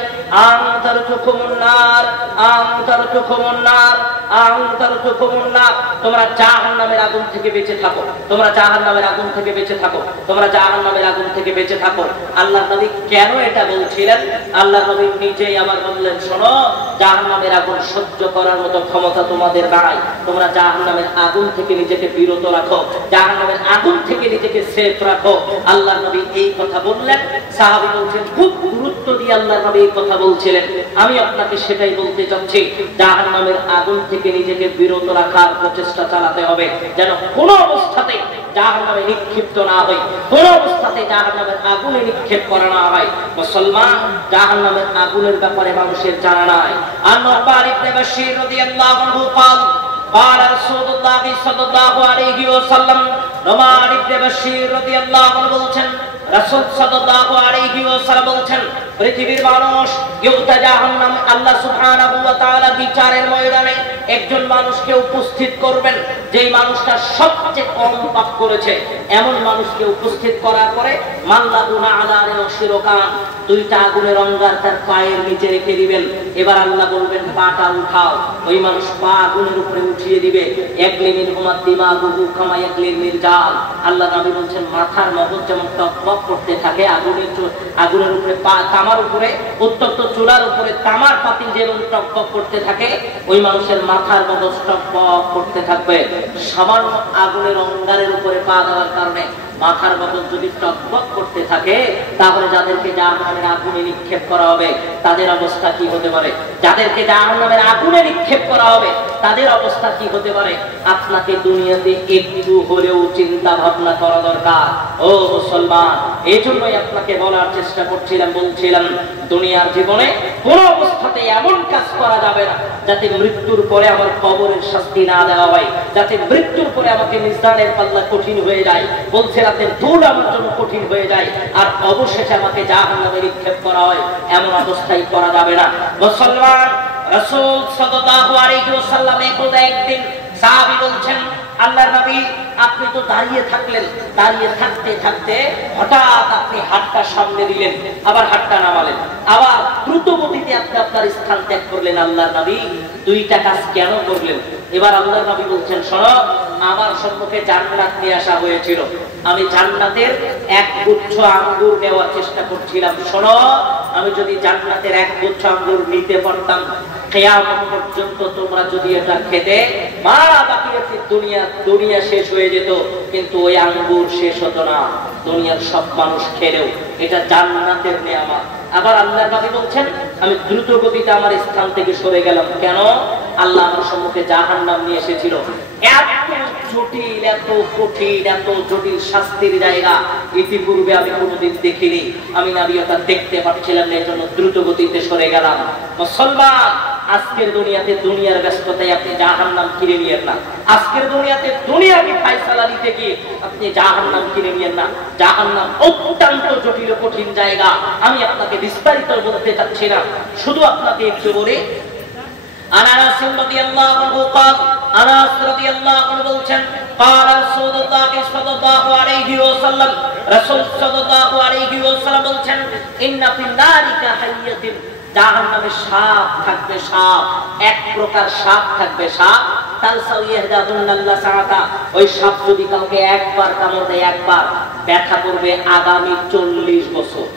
আনতারতুকুমুন নার আনতারতুকুমুন নার আনতারতুকুমুন নার। তোমরা জাহান্নামের আগুন থেকে বেঁচে থাকো, তোমরা জাহান্নামের আগুন থেকে বেঁচে থাকো, তোমরা জাহান্নামের আগুন থেকে বেঁচে থাকো। আল্লাহ নবী কেন এটা বলছিলেন? আল্লাহ নবী নিজেই আবার বললেন শোনো, জাহান্নামের আগুন সহ্য করার মতো ক্ষমতা তোমাদের নাই। তোমরা জাহান্নামের আগুন থেকে নিজেকে বিরত রাখো, জাহান্নামের আগুন থেকে নিজেকে সেফ রাখো। আল্লাহ নবী এই কথা বললেন। সাহাবী বলছেন খুব গুরুত্ব দিয়ে আল্লাহ নবী এই কথা বলছিলেন। আমি আপনাকে সেটাই বলতে চাচ্ছি, জাহান্নামের আগুন থেকে নিজেকে বিরত রাখার প্রচেষ্টা চালাতে হবে, যেন কোনো অবস্থাতে জাহান্নামে নিক্ষিপ্ত না হয়, কোনো অবস্থাতে জাহান্নামের আগুনে নিক্ষেপ করা না হয়। মুসলমান, জাহান্নামের আগুনের ব্যাপারে মানুষের জানা নাই। আন-নু'মান ইবনে বাশীর রাদিয়াল্লাহু আনহু قال قال رسول الله صلى الله عليه وسلم নু'মান ইবনে বাশীর রাদিয়াল্লাহু আনহু বলছেন রাসূল সাল্লাল্লাহু আলাইহি ওয়াসাল্লাম বলছেন পৃথিবীর মানুষ ইউতা জাহান্নাম, আল্লাহ সুবহানাহু ওয়া তাআলা বিচারের ময়দানে একজন মানুষকে উপস্থিত করবেন, যেই মানুষটা সবচেয়ে কম পাপ করেছে এমন মানুষকে উপস্থিত করার পরে মাল্লাদুনা আলারে শিরকান, দুইটা আগুনের অঙ্গার তার পায়ের নিচে রেখে দিবেন। এবার আল্লাহ বলবেন পাটা উঠাও। ওই মানুষ পা আগুনের উপরে উঠিয়ে দিবে। একলিমিন হুমাদ দিমাগুহু কামা ইয়াকলিমিল জাল। আল্লাহ নবী বলছেন মাথার মগজ যেমন টকবক করতে থাকে আগুনের উপরে তামার উপরে উত্তপ্ত চুলার উপরে তামার পাতিল যেমন টকবক করতে থাকে, ওই মানুষের মাথার মগজ টকবক করতে থাকবে। সামান্য আগুনের অঙ্গারের উপরে পা দেওয়ার কারণে মাথার মগজ যদি টকবক করতে থাকে, তাহলে যাদেরকে জাহান্নামের আগুনে নিক্ষেপ করা হবে তাদের অবস্থা কি হতে পারে? যাদেরকে জাহান্নামের আগুনে নিক্ষেপ করা হবে তাদের অবস্থা কি হতে পারে? আপনাকে দুনিয়াতে একটু হলেও চিন্তা ভাবনা করা দরকার ও মুসলমান। এই জন্যই আপনাকে বলার চেষ্টা করছিলাম, বলছিলাম দুনিয়ার জীবনে কোন অবস্থাতে এমন কাজ করা যাবে না যাতে মৃত্যুর পরে আমার কবরের শাস্তি না দেওয়া হয়, যাতে মৃত্যুর পরে আমাকে মিজানের পাল্লা কঠিন হয়ে যায়, বলছে রাতের ধুল আমার জন্য কঠিন হয়ে যায়, আর অবশেষে আমাকে জাহান্নামে নিক্ষেপ করা হয়, এমন অবস্থায় করা যাবে না। মুসলমান, রাসূল সাল্লাল্লাহু আলাইহি ওয়াসাল্লাম একদিন সাহাবী বলছেন আল্লাহর নবী আপনি তো দাঁড়িয়ে থাকলেন, দাঁড়িয়ে থাকতে থাকতে হঠাৎ আপনি হাতটা সামনে দিলেন, আবার হাতটা নামালেন, আবার দ্রুত গতিতে আপনি আপনার স্থান ত্যাগ করলেন। আল্লাহর নবী দুইটা কাজ কেন করলেন? এবার আল্লাহর নবী বলছেন শোনো, আমার সম্মুখে জান্নাত নিয়ে আসা হয়েছিল, আমি জান্নাতের এক গুচ্ছ আঙ্গুর নেওয়ার চেষ্টা করছিলাম। শোনো, আমি যদি জান্নাতের এক গুচ্ছ আঙ্গুর নিতে পারতাম, কিয়ামত পর্যন্ত তোমরা যদি এটা খেতে, মা বাকিয়াতি দুনিয়া শেষ হয়ে যেত, কিন্তু ওই আঙ্গুর শেষ হতো না। দুনিয়ার সব মানুষ খেলেও এটা জান্নাতের নেয়ামত। আবার আল্লাহর নবী বলছেন আমি দ্রুত গতিতে আমার স্থান থেকে সরে গেলাম। কেন? আল্লাহ আমার সম্মুখে জাহান্নাম নিয়ে এসেছিল। এত জটিল, এত কঠিন, এত জটিল শাস্তির জায়গা ইতিপূর্বে আমি কোনোদিন দেখিনি। আমি নবী ওটা দেখতে পাচ্ছিলাম না, এর জন্য দ্রুত গতিতে সরে গেলাম। মুসলমান, আজকের দুনিয়াতে দুনিয়ার ব্যস্ততায় আপনি জাহান্নাম কিনে নিয়েন না। আজকের দুনিয়াতে দুনিয়াকে ফায়সালা দিতে গিয়ে আপনি জাহান্নাম কিনে নিয়েন না। জাহান্নাম অত্যন্ত জটিল কঠিন জায়গা। আমি আপনাকে বিস্তারিত বলতে চাচ্ছি না, শুধু আপনাকে একটু বলি। আনাস রাদিয়াল্লাহু আনহু قال আনাস রাদিয়াল্লাহু আনহু বলছেন قال رسول الله صلى الله عليه وسلم রাসূল সাল্লাল্লাহু আলাইহি ওয়াসাল্লাম বলছেন ইন্না ফিন নারি কাহাইয়াতিন জাহান্নামে সাপ থাকবে, সাপ এক প্রকার সাপ থাকবে, সাপ তালসাউয়াহদাতুল্লাহ সাআতা। ওই সাপ যদি কাউকে একবার কামড় দেয়, একবার ব্যথা করবে আগামী 40 বছর।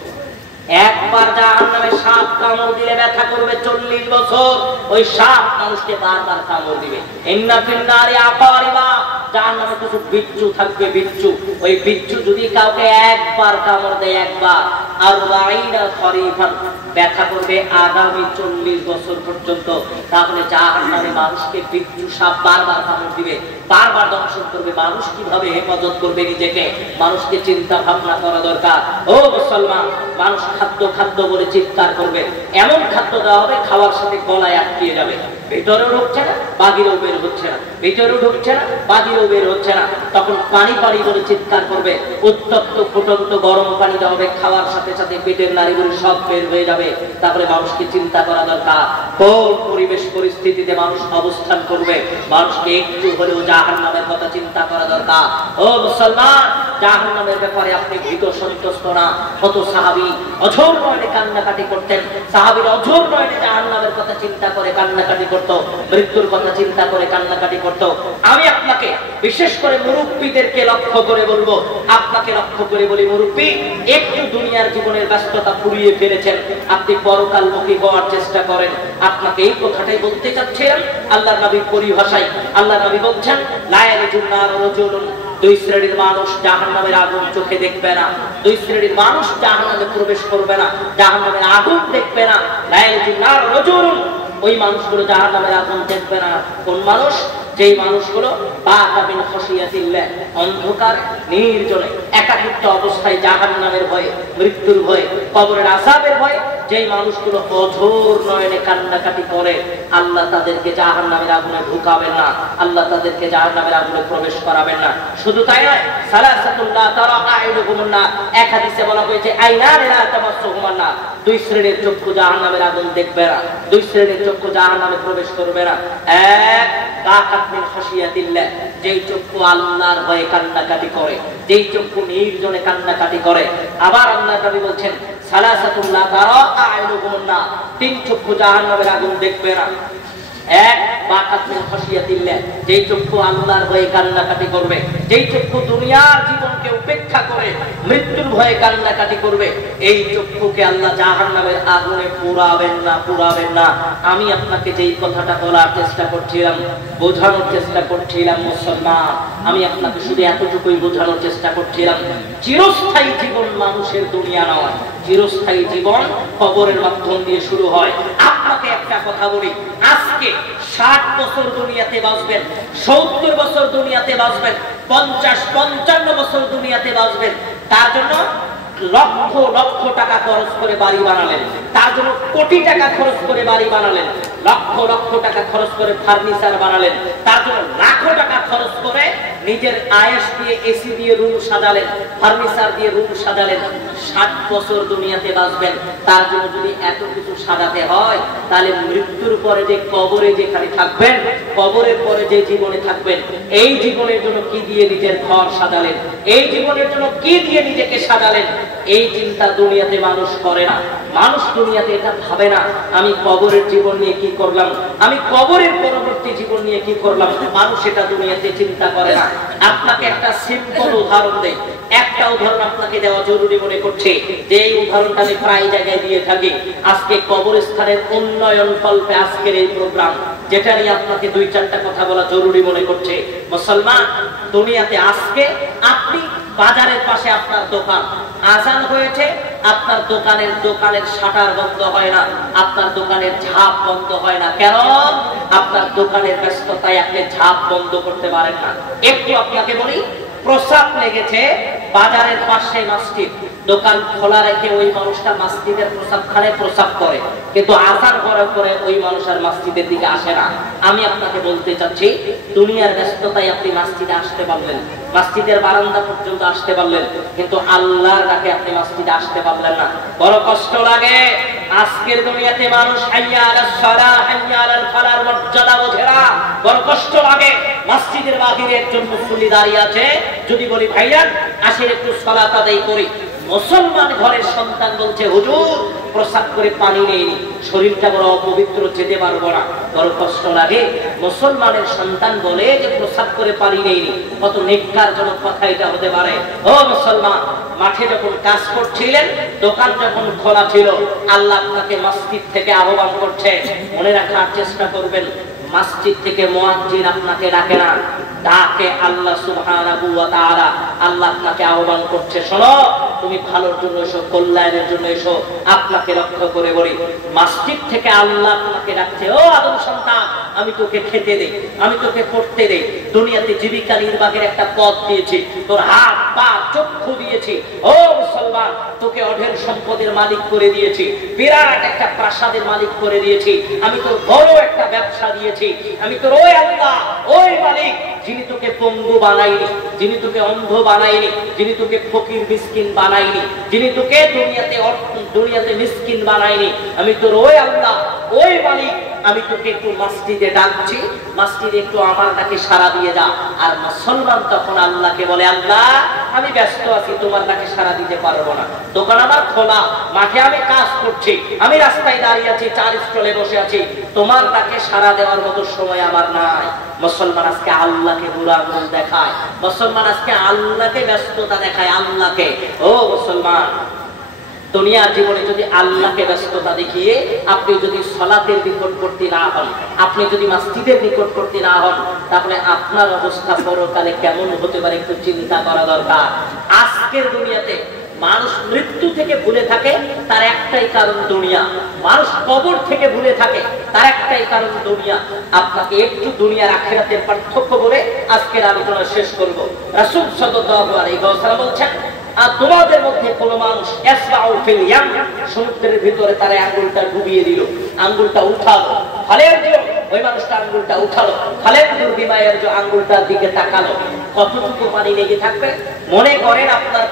একবার জাহান্নামে সাপ কামড় দিলে ব্যথা করবে 40 বছর। ওই সাপ মানুষকে বারবার কামড় দিবে। ইন্না ফিন নারি আকারিবা, জাহান্নামে কিছু বিচ্ছু থাকবে, বিচ্ছু। ওই বিচ্ছু যদি কাউকে একবার কামড় দেয়, একবার 40 খরিফান, ব্যথা করবে আগামী 40 বছর পর্যন্ত। তাহলে জাহান্নামে মানুষকে বিচ্ছু সাপ বারবার কামড় দিবে, বারবার দংশন করবে। মানুষ কিভাবে হেফাজত করবে নিজেকে, মানুষকে চিন্তা ভাবনা করা দরকার। ও মুসলমান, মানুষ খাদ্য খাদ্য বলে চিৎকার করবে, এমন খাদ্য দেওয়া হবে খাওয়ার সাথে গলায় আটকে যাবে, ভেতরেও ঢুকছে না বাহিরেও বের হচ্ছে না, ভেতরেও ঢুকছে না বাহিরেও বের হচ্ছে না। তখন পানি পানি বলে চিৎকার করবে, উত্তপ্ত ফুটন্ত গরম পানি দেওয়া হবে, খাওয়ার সাথে সাথে পেটের নাড়িগুলো সব বের হয়ে যাবে। তারপরে মানুষকে চিন্তা করা দরকার কোন পরিবেশ পরিস্থিতিতে মানুষ অবস্থান করবে। মানুষকে একটু হলেও জাহান্নামের কথা চিন্তা করা দরকার। ও মুসলমান, জাহান্নামের ব্যাপারে আপনি ভীত সন্তুষ্ট না। কত সাহাবী অঝোর নয়নে কান্নাকাটি করতেন, সাহাবীরা অঝোর নয়নে জাহান্নামের কথা চিন্তা করে কান্নাকাটি করত, মৃত্যুর কথা চিন্তা করে কান্নাকাটি করত। আমি আপনাকে বিশেষ করে মুরব্বীদেরকে লক্ষ্য করে বলবো, আপনাকে লক্ষ্য করে বলি, মুরব্বী একটু দুনিয়ার জীবনের ব্যস্ততা ফুরিয়ে ফেলেছেন, আপনি পরকালমুখী হওয়ার চেষ্টা করেন। আপনাকে এই কথাটাই বলতে চাচ্ছিলাম আল্লাহর নবীর পরিভাষায়। আল্লাহর নবী বলছেন লা ইয়ালিজুন নার রাজুলুন, দুই শ্রেণীর মানুষ জাহান্নামের আগুন চোখে দেখবে না, দুই শ্রেণীর মানুষ জাহান্নামে প্রবেশ করবে না, জাহান্নামের আগুন দেখবে না। লা ইয়ালিজুন নার রাজুলুন, ওই মানুষগুলো জাহান্নামের আগুন দেখবে না। কোন মানুষ? যেই মানুষগুলো বাকাবিন খশিয়াতিল্লাহ, অন্ধকার নির্জনে একাকিত্ব অবস্থায় জাহান্নামের ভয়ে, মৃত্যুর ভয়ে, কবরের আযাবের ভয়ে যেই মানুষগুলো অঝোর নয়নে কান্নাকাটি করে, আল্লাহ তাদেরকে জাহান্নামের আগুনে ঢুকাবেন না, আল্লাহ তাদেরকে জাহান্নামের আগুনে প্রবেশ করাবেন না। শুধু তাই নয়, সালাসাতুল্লাহ তারা আইনুহুমুন নার, এক হাদিসে বলা হয়েছে আইনান লা তামাসসুহুমুন নার, দুই শ্রেণীর চক্ষু জাহান্নামের আগুন দেখবে না, দুই শ্রেণীর চক্ষু জাহান্নামে প্রবেশ করবে না। এক কাকাতমিন খশিয়াতিল্লাহ, যেই চক্ষু আল্লাহর ভয়ে কান্নাকাটি করে, যেই চক্ষু নির্জনে কান্নাকাটি করে। আবার আল্লাহ নবী বলছেন সালাসাতুল্লাহ তারা আইনুহুমুন নার, তিন চক্ষু জাহান্নামের আগুন দেখবে না। এক বাকাতমিন খশিয়াতিল্লাহ, যেই চক্ষু আল্লাহর ভয়ে কান্নাকাটি করবে, যেই চক্ষু দুনিয়ার জীবনকে উপেক্ষা করে মৃত্যুর ভয়ে কান্নাকাটি করবে, এই চক্ষুকে আল্লাহ জাহান্নামের আগুনে পুরাবেন না, পুরাবেন না। আমি আপনাকে যেই কথাটা বলার চেষ্টা করছিলাম, বোঝানোর চেষ্টা করছিলাম মুসলমান, আমি আপনাকে শুধু এতটুকুই বোঝানোর চেষ্টা করছিলাম, চিরস্থায়ী জীবন মানুষের দুনিয়া নয়, চিরস্থায়ী জীবন কবরের মাধ্যম দিয়ে শুরু হয়। আপনাকে একটা কথা বলি, আজকে 60 বছর দুনিয়াতে বাঁচবেন, 70 বছর দুনিয়াতে বাঁচবেন, 50-55 বছর দুনিয়াতে বাঁচবেন, তার জন্য লক্ষ লক্ষ টাকা খরচ করে বাড়ি বানালেন, তার জন্য কোটি টাকা খরচ করে বাড়ি বানালেন, লক্ষ লক্ষ টাকা খরচ করে ফার্নিচার বানালেন, তার জন্য লাখো টাকা খরচ করে নিজের আয়েশ দিয়ে এসি দিয়ে রুম সাজালেন, ফার্নিচার দিয়ে রুম সাজালেন। 60 বছর দুনিয়াতে বাঁচবেন, তার জন্য যদি এত কিছু সাজাতে হয়, তাহলে মৃত্যুর পরে যে কবরে যেখানে থাকবেন, কবরের পরে যে জীবনে থাকবেন, এই জীবনের জন্য কি দিয়ে নিজের ঘর সাজালেন, এই জীবনের জন্য কি দিয়ে নিজেকে সাজালেন, এই চিন্তা দুনিয়াতে মানুষ করে না। মানুষ দুনিয়াতে এটা ভাবে না আমি কবরের জীবন নিয়ে কি করলাম, আমি কবরের পরবর্তী জীবন নিয়ে কি করলাম, মানুষ এটা দুনিয়াতে চিন্তা করে না। আপনাকে একটা সিম্পল উদাহরণ দেই, একটা উদাহরণ আপনাকে দেওয়া জরুরি মনে করছে, যে এই উদাহরণটা আমি প্রায় জায়গায় দিয়ে থাকি। আজকে কবরস্থানের উন্নয়ন কল্পে আজকের এই প্রোগ্রাম, যেটা নিয়ে আপনাকে 2-4টা কথা বলা জরুরি মনে করছে। মুসলমান, দুনিয়াতে আজকে আপনি বাজারের পাশে আপনার দোকান, আজান হয়েছে, আপনার দোকানের শাটার বন্ধ হয় না, আপনার দোকানের ঝাঁপ বন্ধ হয় না। কেন? আপনার দোকানের ব্যস্ততায় আপনি ঝাঁপ বন্ধ করতে পারেন না। একটু আপনাকে বলি, প্রস্রাব লেগেছে, বাজারের পাশে মসজিদ, দোকান খোলা রেখে ওই মানুষটা মসজিদের প্রসাবখানায় প্রসাব করে, কিন্তু আসার করার পরে ওই মানুষ আর মসজিদের দিকে আসে না। আমি আপনাকে বলতে চাচ্ছি, দুনিয়ার ব্যস্ততায় আপনি মসজিদে আসতে পারলেন, মসজিদের বারান্দা পর্যন্ত আসতে পারলেন, কিন্তু আল্লাহর ডাকে আপনি মসজিদে আসতে পারলেন না। বড় কষ্ট লাগে। আজকের দুনিয়াতে মানুষ হাইয়া আলাস সালাহ হাইয়া আলাল ফালাহর মর্যাদা বোঝে না। বড় কষ্ট লাগে। মসজিদের বাহিরে একজন মুসল্লি দাঁড়িয়ে আছে, যদি বলি ভাইয়া আসেন একটু সালাত আদায় করি, মুসলমান ঘরের সন্তান বলছে হুজুর প্রসাব করে পানি নেইনি, শরীরটা বড় অপবিত্র, যেতে পারবো না। বড় কষ্ট লাগে। মুসলমানের সন্তান বলে যে প্রসাব করে পানি নেইনি, কত নেককারজনক কথা এটা হতে পারে। ও মুসলমান, মাঠে যখন কাজ করছিলেন, দোকান যখন খোলা ছিল, আল্লাহ আপনাকে মসজিদ থেকে আহ্বান করছে। মনে রাখার চেষ্টা করবেন, মসজিদ থেকে মুয়াজ্জিন আপনাকে ডাকে না, ডাকে আল্লাহ সুবহানাহু ওয়া তাআলা। আল্লাহ আপনাকে আহ্বান করছে, শোনো তুমি ভালোর জন্য এসো, কল্যাণের জন্য এসো। আপনাকে লক্ষ্য করে বলি, মসজিদ থেকে আল্লাহ আপনাকে ডাকছে, ও আদম সন্তান, আমি তোকে খেতে দেই, আমি তোকে পড়তে দেই, দুনিয়াতে জীবিকা নির্বাহের একটা পথ দিয়েছি, তোর হাত পা চক্ষু দিয়েছি। ও মুসলমান, তোকে অঢেল সম্পদের মালিক করে দিয়েছি, বিরাট একটা প্রাসাদের মালিক করে দিয়েছি, আমি তোর বড় একটা ব্যবসা দিয়েছি। আমি তোর ওই আল্লাহ, ওই মালিক যিনি তোকে পঙ্গু বানাইনি, যিনি তোকে অন্ধ বানাইনি, যিনি তোকে ফকির মিসকিন বানাইনি, যিনি তোকে দুনিয়াতে মিসকিন বানাইনি। আমি তোর ওই আল্লাহ, ওই মালিক। আমি তোকে একটু মসজিদে ডাকছি, মসজিদে একটু আমার ডাকে সাড়া দিয়ে যা। আর মুসলমান তখন আল্লাহকে বলে, আল্লাহ আমি ব্যস্ত আছি, তোমার ডাকে সাড়া দিতে পারবো না, দোকান আমার খোলা, মাঠে আমি কাজ করছি, আমি রাস্তায় দাঁড়িয়ে আছি, চার স্টলে বসে আছি, তোমার ডাকে সাড়া দেওয়ার মতো সময় আমার নাই। মুসলমান আজকে আল্লাহকে বুড়া আঙুল দেখায়, মুসলমান আজকে আল্লাহকে ব্যস্ততা দেখায়, আল্লাহকে। ও মুসলমান, দুনিয়ার জীবনে যদি আল্লাহকে ব্যস্ততা দেখিয়ে আপনি যদি সালাতের নিকটবর্তী না হন, আপনি যদি মসজিদের নিকটবর্তী না হন, তাহলে আপনার অবস্থা পরকালে কেমন হতে পারে একটু চিন্তা করা দরকার। আজকের দুনিয়াতে মানুষ মৃত্যু থেকে ভুলে থাকে, তার একটাই কারণ দুনিয়া। মানুষ কবর থেকে ভুলে থাকে, তার একটাই কারণ দুনিয়া। আপনাকে একটু দুনিয়ার আখিরাতের পার্থক্য বলে আজকের আলোচনা শেষ করব। রাসূল সাল্লাল্লাহু আলাইহি ওয়াসাল্লাম বলছেন, আর তোমাদের মধ্যে কোন মানুষ সমুদ্রের ভিতরে তার আঙ্গুলটা ডুবিয়ে দিল, আঙ্গুলটা উঠালো, ওই মানুষটা আঙ্গুলটা উঠালো, আঙ্গুলটার দিকে তাকালো, কতটুকু পানি লেগে থাকবে? মনে করেন আপনার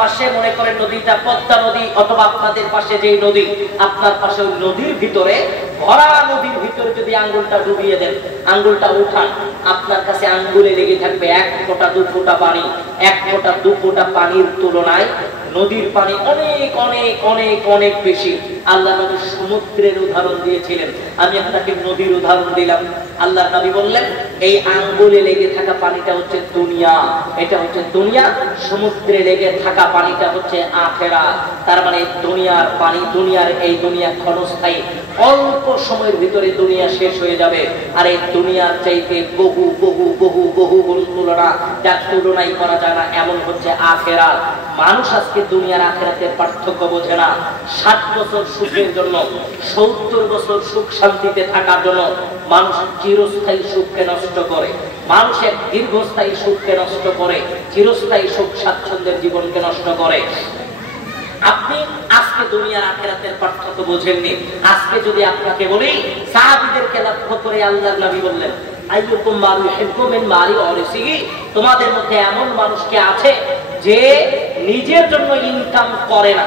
পাশে মনে করেন নদীটা পদ্মা নদী, অথবা আপনাদের পাশে যে নদী, আপনার পাশে ওই নদীর ভিতরে, ভরা নদীর ভিতরে যদি আঙ্গুলটা ডুবিয়ে দেন, আঙ্গুলটা উঠান, আপনার কাছে আঙ্গুলে লেগে থাকবে 1 ফোঁটা 2 ফোঁটা পানি। 1 ফোঁটা 2 ফোঁটা পানির তুলনায় নদীর পানি অনেক অনেক অনেক অনেক বেশি। আল্লাহ নবী সমুদ্রের উদাহরণ দিয়েছিলেন, আমি আপনাকে নদীর উদাহরণ দিলাম। আল্লাহ নবী বললেন, এই আঙ্গুলে লেগে থাকা পানিটা হচ্ছে দুনিয়া, এটা হচ্ছে দুনিয়া। সমুদ্রে লেগে থাকা পানিটা হচ্ছে আখিরাত। তার মানে দুনিয়ার পানি, দুনিয়ার এই দুনিয়া ক্ষণস্থায়ী, অল্প সময়ের ভিতরে দুনিয়া শেষ হয়ে যাবে। আর এই দুনিয়ার চাইতে বহু বহু বহু বহু গুণ তুলনা, যার তুলনাই করা যায় না, এমন হচ্ছে আখিরাত। মানুষ আজকে দুনিয়ার আখিরাতের পার্থক্য বোঝে না। 60 বছর সুখের জন্য, 70 বছর সুখ শান্তিতে থাকার জন্য মানুষ চিরস্থায়ী সুখকে নষ্ট করে, মানুষের দীর্ঘস্থায়ী সুখকে নষ্ট করে, চিরস্থায়ী সুখ স্বাচ্ছন্দ্যের জীবনকে নষ্ট করে। আপনি আজকে দুনিয়ার আখিরাতের পার্থক্য বোঝেননি। আজকে যদি আপনাকে বলি, সাহাবীদেরকে লক্ষ্য করে আল্লাহর নবী বললেন, আইয়ুকুম মা ইউহিব্বু মিন মালি ওয়ারিসিহি, তোমাদের মধ্যে এমন মানুষ কি আছে যে নিজের জন্য ইনকাম করে না,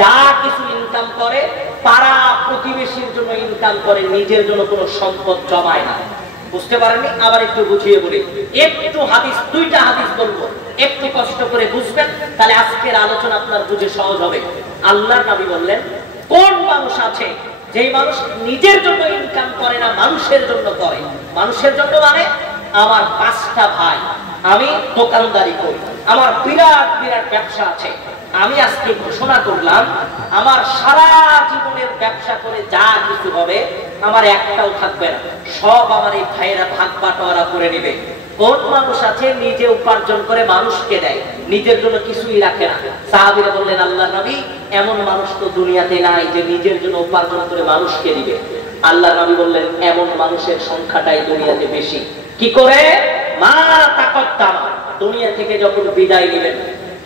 যা কিছু ইনকাম করে পাড়া প্রতিবেশীর জন্য ইনকাম করে, নিজের জন্য কোনো সম্পদ জমায় না। বুঝতে পারেননি? আবার একটু বুঝিয়ে বলি, একটু হাদিস, 2টা হাদিস বলবো, একটু কষ্ট করে বুঝবেন, তাহলে আজকের আলোচনা আপনার বুঝে সহজ হবে। আল্লাহর নবী বললেন, কোন মানুষ আছে যেই মানুষ নিজের জন্য ইনকাম করে না, মানুষের জন্য করে। মানুষের জন্য মানে আমার 5টা ভাই, আমি দোকানদারি করি, আমার বিরাট বিরাট ব্যবসা আছে, আমি আজকে ঘোষণা করলাম আমার সারা জীবনের ব্যবসা করে যা কিছু হবে আমার একটাও থাকবে না, সব আমার এই ভাইয়েরা ভাগ বাটোয়ারা করে নেবে। কোন মানুষ আছে নিজে উপার্জন করে মানুষকে দেয়, নিজের জন্য কিছুই রাখে না? সাহাবীরা বললেন, আল্লাহর নবী, এমন মানুষ তো দুনিয়াতে নাই যে নিজের জন্য উপার্জন করে মানুষকে দিবে। আল্লাহর নবী বললেন, এমন মানুষের সংখ্যাটাই দুনিয়াতে বেশি। কি করে? মা তাকদ্দামা, দুনিয়া থেকে যখন বিদায় নেবেন,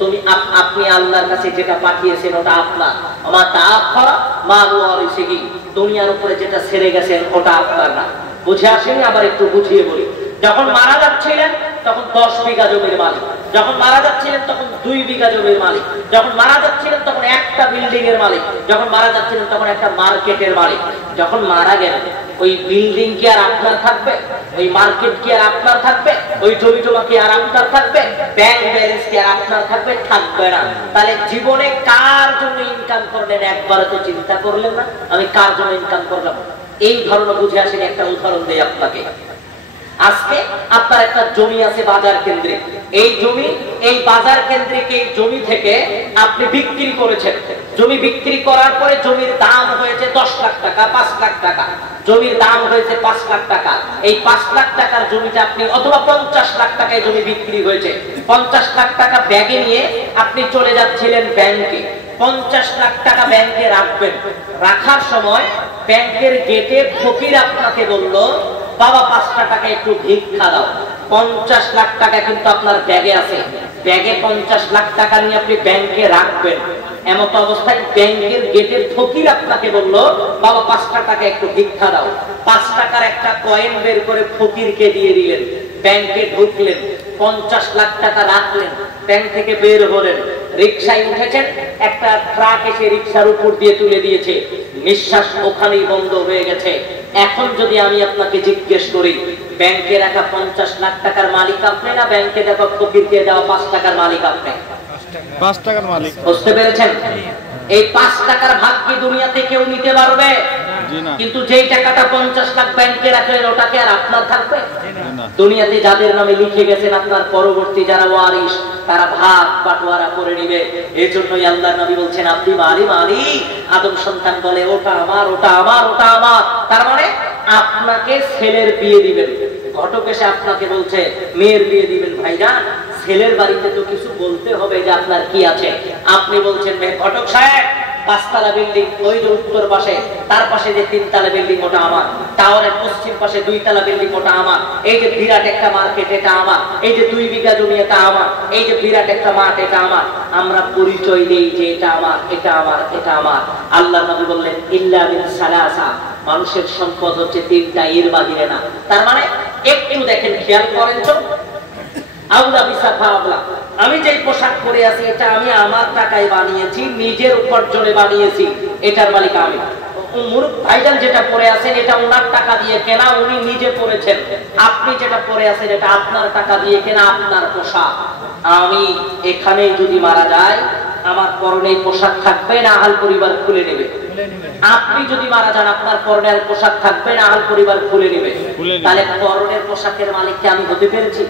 তুমি আপনি আল্লাহর কাছে যেটা পাঠিয়েছেন ওটা আপনার, আমার তাআখা মা ওয়ারিসিহি, দুনিয়ার উপরে যেটা ছেড়ে গেছেন ওটা আপনার না। বুঝে আসেনি? আবার একটু বুঝিয়ে বলি। যখন মারা যাচ্ছিলেন তখন 10 বিঘা জমির মালিক, যখন মারা যাচ্ছিলেন তখন 2 বিঘা জমির মালিক, যখন মারা যাচ্ছিলেন তখন একটা বিল্ডিং এর মালিক, যখন মারা যাচ্ছিলেন তখন একটা মার্কেটের মালিক। যখন মারা গেলেন ওই বিল্ডিং কি আর আপনার থাকবে? ওই মার্কেট কি আর আপনার থাকবে? ওই জমি জমা কি আর আপনার থাকবে? ব্যাংক ব্যালেন্স কি আর আপনার থাকবে? থাকবে না। তাহলে জীবনে কার জন্য ইনকাম করলেন একবার তো চিন্তা করলেন না, আমি কার জন্য ইনকাম করলাম? এই ধরনের বুঝে আসেন। একটা উদাহরণ দেই আপনাকে। আজকে আপনার একটা জমি আছে বাজার কেন্দ্রিক, এই জমি এই বাজার কেন্দ্রিক এই জমি থেকে আপনি বিক্রি করেছেন। জমি বিক্রি করার পরে জমির দাম হয়েছে 10 লাখ টাকা, 5 লাখ টাকা, জমির দাম হয়েছে 5 লাখ টাকা। এই 5 লাখ টাকার জমিটা আপনি, অথবা 50 লাখ টাকায় জমি বিক্রি হয়েছে, 50 লাখ টাকা ব্যাগে নিয়ে আপনি চলে যাচ্ছিলেন ব্যাংকে। 50 লাখ টাকা ব্যাংকে রাখবেন। রাখার সময় ব্যাংকের গেটে ফকির আপনাকে বলল, বাবা 5টা টাকা একটু ভিক্ষা দাও। 50 লাখ টাকা কিন্তু আপনার ব্যাগে আছে, ব্যাগে 50 লাখ টাকা নিয়ে আপনি ব্যাংকে রাখবেন। এমত অবস্থায় ব্যাংকের গেটের ফকির আপনাকে বলল, বাবা 5টা টাকা একটু ভিক্ষা দাও। 5 টাকার একটা কয়েন বের করে ফকিরকে দিয়ে দিলেন। ব্যাংকে ঢুকলেন, 50 লাখ টাকা রাখলেন, ব্যাংক থেকে বের হলেন, রিকশায় উঠেছেন, একটা ট্রাক এসে রিকশার উপর দিয়ে তুলে দিয়েছে, নিঃশ্বাস ওখানেই বন্ধ হয়ে গেছে। এখন যদি আমি আপনাকে জিজ্ঞেস করি, ব্যাংকে রাখা 50 লাখ টাকার মালিক আপনি না ব্যাংকে দেখা ফকিরকে দেওয়া 5 টাকার মালিক আপনি? 5 টাকার মালিক। বুঝতে পেরেছেন? এই 5 টাকার ভাগ কি দুনিয়াতে কেউ নিতে পারবে? কিন্তু যেই টাকাটা 50 লাখ ব্যাংকে রাখলেন ওটাকে আর আপনার থাকবে? দুনিয়াতে যাদের নামে লিখে গেছেন আপনার পরবর্তী যারা ওয়ারিস, তারা ভাগ বাটোয়ারা করে নিবে। এই জন্যই আল্লাহর নবী বলছেন, আপনি মালি মালি। আদম সন্তান বলে, ওটা আমার, ওটা আমার, ওটা আমার। তার মানে আপনাকে ছেলের বিয়ে দিবেন। ঘটক এসে আপনাকে বলছে মেয়ের বিয়ে দিবেন। ভাইজান, ছেলের বাড়িতে তো কিছু বলতে হবে যে আপনার কি আছে। আপনি বলছেন, ঘটক সাহেব 5 তলা বিল্ডিং ওই যে উত্তর পাশে, তার পাশে যে 3 তলা বিল্ডিং ওটা আমার, টাওয়ারের পশ্চিম পাশে 2 তলা বিল্ডিং ওটা আমার, এই যে বিরাট একটা মার্কেট এটা আমার, এই যে 2 বিঘা জমি এটা আমার, এই যে বিরাট একটা মাঠ এটা আমার। আমরা পরিচয় দেই যে এটা আমার, এটা আমার, এটা আমার। আল্লাহর নবী বললেন, ইল্লা মিন সালাসা, মানুষের সম্পদ হচ্ছে 3টা, এর বাহিরে না। তার মানে একটু দেখেন, খেয়াল করেন তো, আমি যে পোশাক পরে আছি এটা আমি আমার টাকায় বানিয়েছি, নিজের উপার্জনে বানিয়েছি, এটার মালিক আমি। ভাইজান যেটা পরে আছেন এটা ওনার টাকা দিয়ে কেনা, উনি নিজে পরেছেন। আপনি যেটা পরে আছেন এটা আপনার টাকা দিয়ে কেনা, আপনার পোশাক। আমি এখানে যদি মারা যাই, আমার পরনে পোশাক থাকবে না, আহাল পরিবার খুলে নেবে। আপনি যদি মারা যান, আপনার পরনের পোশাক থাকবে না, আহাল পরিবার খুলে নেবে। তাহলে পরনের পোশাকের মালিককে আমি হতে পেরেছি?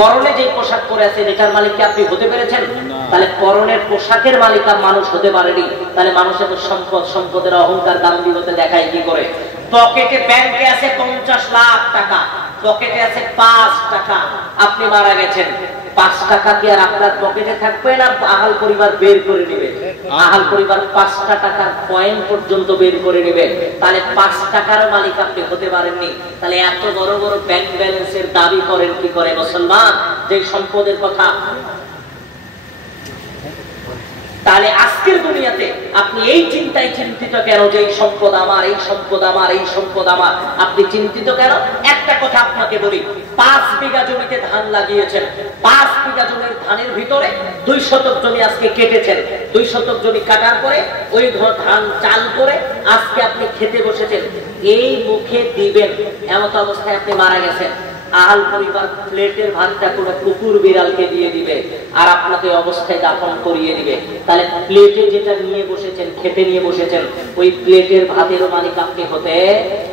পরনে যে পোশাক পরে আছেন এটার মালিককে আপনি হতে পেরেছেন? তাহলে পরনের পোশাকের মালিক আর মানুষ হতে পারেনি। তাহলে মানুষের সম্পদ, সম্পদের অহংকার দাম দিবতে দেখায় কি করে? পকেটে ব্যাংকে আছে 50 লাখ টাকা, পকেটে আছে 5 টাকা, আপনি মারা গেছেন। 5 টাকা কি আর আপনার পকেটে থাকবে না, আহাল পরিবার বের করে নেবে? আহাল পরিবার 5টা টাকার কয়েন পর্যন্ত বের করে নেবে। তাহলে 5 টাকার মালিক আপনি হতে পারেননি। তাহলে এত বড় বড় ব্যাংক ব্যালেন্সের দাবি করেন কি করে মুসলমান, যে সম্পদের কথা? তাহলে আজকের দুনিয়াতে আপনি এই চিন্তায় চিন্তিত কেন যে এই সম্পদ আমার, এই সম্পদ আমার, এই সম্পদ আমার? আপনি চিন্তিত কেন? একটা কথা আপনাকে বলি, 5 বিঘা জমিতে ধান লাগিয়েছেন, 5 বিঘা জমির ধানের ভিতরে 2 শতক জমি আজকে কেটেছেন। 2 শতক জমি কাটার পরে ওই ধান চাল করে আজকে আপনি খেতে বসেছেন, এই মুখে দিবেন, এমন অবস্থায় আপনি মারা গেছেন। আহাল পরিবার প্লেটের ভাতটা কোনো কুকুর বিড়ালকে দিয়ে দিবে আর আপনাকে অবস্থায় দাফন করিয়ে দিবে। তাহলে প্লেটে যেটা নিয়ে বসেছেন, খেতে নিয়ে বসেছেন, ওই প্লেটের ভাতেরও মালিক আপনি হতে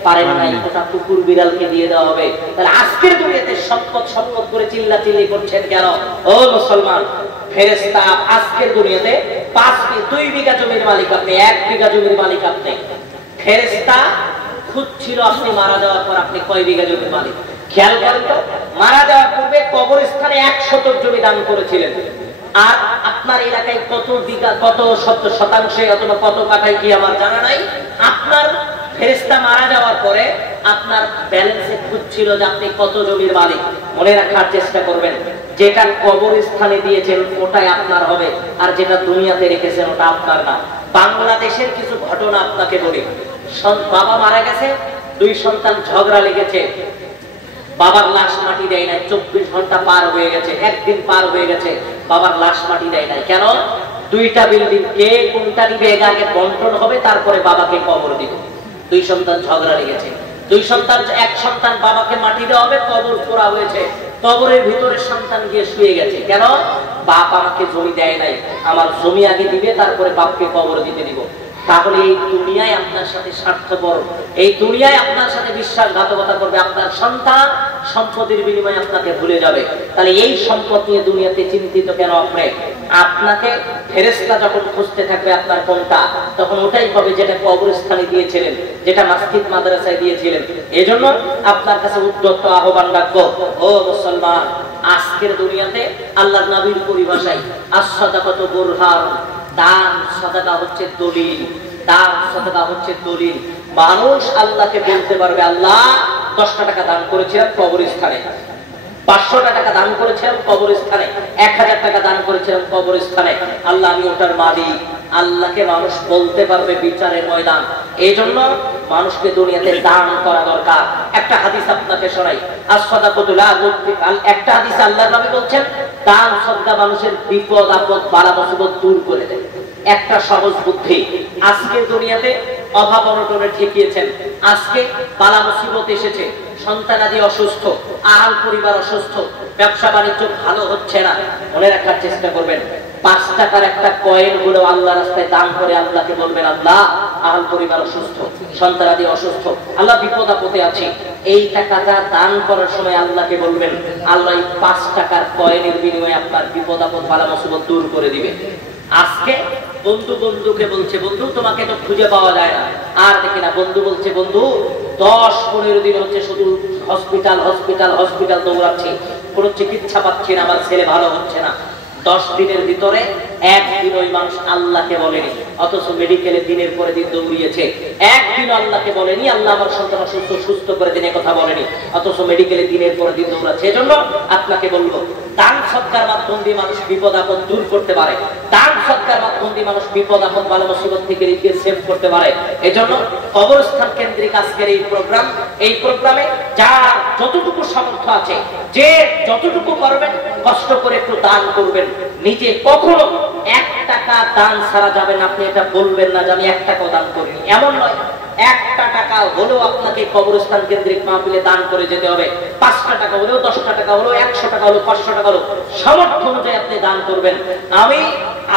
পারেন না, ওটা কুকুর বিড়ালকে দিয়ে দেওয়া হবে। তাহলে আজকের দুনিয়াতে সম্পদ সম্পদ করে চিল্লাচিল্লি করছেন কেন ও মুসলমান? ফেরেশতা আজকের দুনিয়াতে 2 বিঘা জমির মালিক আপনি, 1 বিঘা জমির মালিক আপনি। ফেরেশতা খুঁজছিল আপনি মারা যাওয়ার পর আপনি কয় বিঘা জমির মালিক। খেয়াল করেন তো, মারা যাওয়ার পূর্বে কবরস্থানে 1 শতক জমি দান করেছিলেন, আর আপনার এলাকায় কত বিঘা, কত শতাংশে অথবা কত কাঠায় কি আমার জানা নাই। আপনার ফেরেশতা মারা যাওয়ার পরে আপনার ব্যালেন্সে খুঁজছিল যে আপনি কত জমির মালিক। মনে রাখার চেষ্টা করবেন, যেটা কবরস্থানে দিয়েছেন ওটাই আপনার হবে, আর যেটা দুনিয়াতে রেখেছেন ওটা আপনার না। বাংলাদেশের কিছু ঘটনা আপনাকে বলি। বাবা মারা গেছে, 2 সন্তান ঝগড়া লেগেছে, বাবার লাশ মাটি দেয় নাই, 24 ঘন্টা পার হয়ে গেছে, একদিন পার হয়ে গেছে, বাবার লাশ মাটি দেয় নাই। কেন? 2টা বিল্ডিং, কে কোনটা নিবে আগে বন্টন হবে, তারপরে বাবাকে কবর দিবে। 2 সন্তান ঝগড়া লেগেছে, 2 সন্তান, এক সন্তান বাবাকে মাটি দেওয়া হবে, কবর করা হয়েছে, কবরের ভিতরে সন্তান গিয়ে শুয়ে গেছে। কেন? বাপ আমাকে জমি দেয় নাই, আমার জমি আগে দিবে, তারপরে বাপকে কবর দিতে দিব। তাহলে এই দুনিয়ায় আপনার সাথে স্বার্থপর, এই দুনিয়ায় আপনার সাথে বিশ্বাসঘাতকতা করবে, আপনার সন্তান সম্পদের বিনিময়ে আপনাকে ভুলে যাবে। তাহলে এই সম্পদ নিয়ে দুনিয়াতে চিন্তিত কেন আপনি? আপনাকে ফেরেশতা যখন খুঁজতে থাকবে আপনার কোনটা, তখন ওটাই হবে যেটা কবরস্থানে দিয়েছিলেন, যেটা মসজিদ মাদ্রাসায় দিয়েছিলেন। এজন্য আপনার কাছে উদ্যত আহ্বান রাখবো, ও মুসলমান, আজকের দুনিয়াতে আল্লাহর নবীর পরিভাষায় আস-সাদাকাতু বুরহান, দান সাদাকা হচ্ছে দলিল, দান সাদাকা হচ্ছে দলিল। মানুষ আল্লাহকে বলতে পারবে, আল্লাহ 10টা টাকা দান করেছিলাম কবরস্থানে, 500টা টাকা দান করেছিলাম কবরস্থানে, 1000 টাকা দান করেছিলাম কবরস্থানে, আল্লাহ আমি ওটার মালিক। আল্লাহকে মানুষ বলতে পারবে বিচারের ময়দান। এই জন্য মানুষকে দুনিয়াতে দান করা দরকার। একটা হাদিস আপনাকে শোনাই, আস-সাদাকাতু লা তুযিল। একটা হাদিসে আল্লাহর নবী বলছেন, দান সদকা মানুষের বিপদ আপদ বালা মুসিবত দূর করে দেয়। একটা সহজ বুদ্ধি। আজকে দুনিয়াতে অভাব অনটনে ঠেকিয়েছেন, আজকে বালা মুসিবত এসেছে, সন্তানাদি অসুস্থ, আহাল পরিবার অসুস্থ, ব্যবসা বাণিজ্য ভালো হচ্ছে না, মনে রাখার চেষ্টা করবেন, 5 টাকার একটা কয়েন হলো আল্লাহ রাস্তায় দান করে আল্লাহকে বলবেন, আল্লাহ আহাল পরিবার অসুস্থ, সন্তানাদি অসুস্থ, আল্লাহ বিপদ আপদে আছে। এই টাকাটা দান করার সময় আল্লাহকে বলবেন, আল্লাহ 5 টাকার কয়েনের বিনিময়ে আপনার বিপদ আপদ বালা মুসিবত দূর করে দিবে। আজকে বন্ধু বন্ধুকে বলছে, বন্ধু তোমাকে তো খুঁজে পাওয়া যায় না, আর দেখি না, বন্ধু বলছে, বন্ধু 10-15 দিন হচ্ছে শুধু হসপিটাল হসপিটাল হসপিটাল দৌড়াচ্ছি, কোনো চিকিৎসা পাচ্ছি না, আমার ছেলে ভালো হচ্ছে না। 10 দিনের ভিতরে একদিন ওই মানুষ আল্লাহকে বলেনি, অথচ মেডিকেলে দিনের পরে দিন দৌড়িয়েছে। একদিন আল্লাহকে বলেনি, আল্লাহ আমার সন্তান অসুস্থ, সুস্থ করে দিনে কথা বলেনি, অথচ মেডিকেলে দিনের পরে দিন দৌড়াচ্ছে। এজন্য আপনাকে বলবো, দান সৎকার মাধ্যম দিয়ে মানুষ বিপদ আপদ দূর করতে পারে, দান সৎকার মাধ্যম দিয়ে মানুষ বিপদ আপদ বালা মুসিবত থেকে নিজেকে সেভ করতে পারে। এজন্য কবরস্থান কেন্দ্রিক আজকের এই প্রোগ্রাম, এই প্রোগ্রামে যার যতটুকু সামর্থ্য আছে, যে যতটুকু করবেন, কষ্ট করে একটু দান করবেন। নিজে কখনো 1 টাকা দান ছাড়া যাবেন, আপনি এটা বলবেন না যে আমি 1 টাকাও দান করিনি, এমন নয়। 1টা টাকা হলেও আপনাকে কবরস্থান কেন্দ্রিক মাহফিলে দান করে যেতে হবে। 5টা টাকা হলেও, 10টা টাকা হলেও, 100 টাকা হলেও, 500 টাকা হলেও, সামর্থ্য অনুযায়ী আপনি দান করবেন। আমি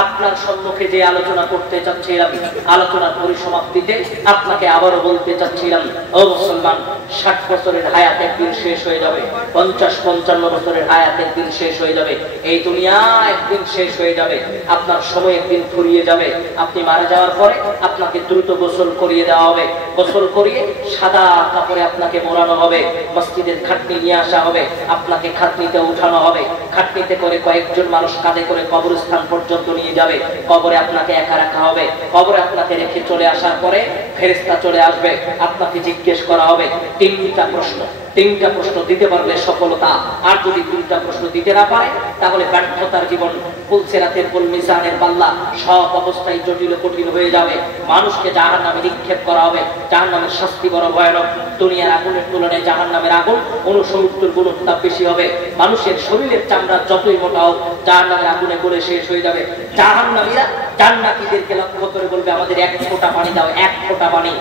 আপনার সম্মুখে যে আলোচনা করতে চাচ্ছিলাম, আলোচনার পরিসমাপ্তিতে আপনাকে আবারও বলতে চাচ্ছিলাম, ও মুসলমান, 60 বছরের হায়াত একদিন শেষ হয়ে যাবে, 50-55 বছরের হায়াত একদিন শেষ হয়ে যাবে, এই দুনিয়া একদিন শেষ হয়ে যাবে, আপনার সময় একদিন ফুরিয়ে যাবে। আপনি মারা যাওয়ার পরে আপনাকে দ্রুত গোসল করিয়ে দেওয়া হবে, গোসল করিয়ে সাদা কাপড়ে আপনাকে মোড়ানো হবে, মসজিদের খাটনি নিয়ে আসা হবে, আপনাকে খাটনিতে উঠানো হবে, খাটনিতে করে কয়েকজন মানুষ কাঁধে করে কবরস্থান পর্যন্ত নিয়ে যাবে, কবরে আপনাকে একা রাখা হবে। কবরে আপনাকে রেখে চলে আসার পরে ফেরেশতা চলে আসবে, আপনাকে জিজ্ঞেস করা হবে 3টা প্রশ্ন। 3টা প্রশ্ন দিতে পারলে সফলতা, আর যদি 3টা প্রশ্ন দিতে না পারে তাহলে ব্যর্থতার জীবন। পুলসিরাতের পুল মিজানের পাল্লা সব অবস্থায় জটিল কঠিন হয়ে যাবে। মানুষকে জাহান্নামে নিক্ষেপ করা হবে, জাহান্নামের শাস্তি বড় ভয়ানক। দুনিয়ার আগুনের তুলনায় জাহান্নামের আগুন 69 গুণ তাপ বেশি হবে। মানুষের শরীরের চামড়া যতই মোটা হোক, জাহান্নামের আগুনে গলে শেষ হয়ে যাবে। জাহান্নামীরা জান্নাতীদেরকে লক্ষ্য করে বলবে, আমাদের 1 ফোঁটা পানি দাও, 1 ফোঁটা পানি।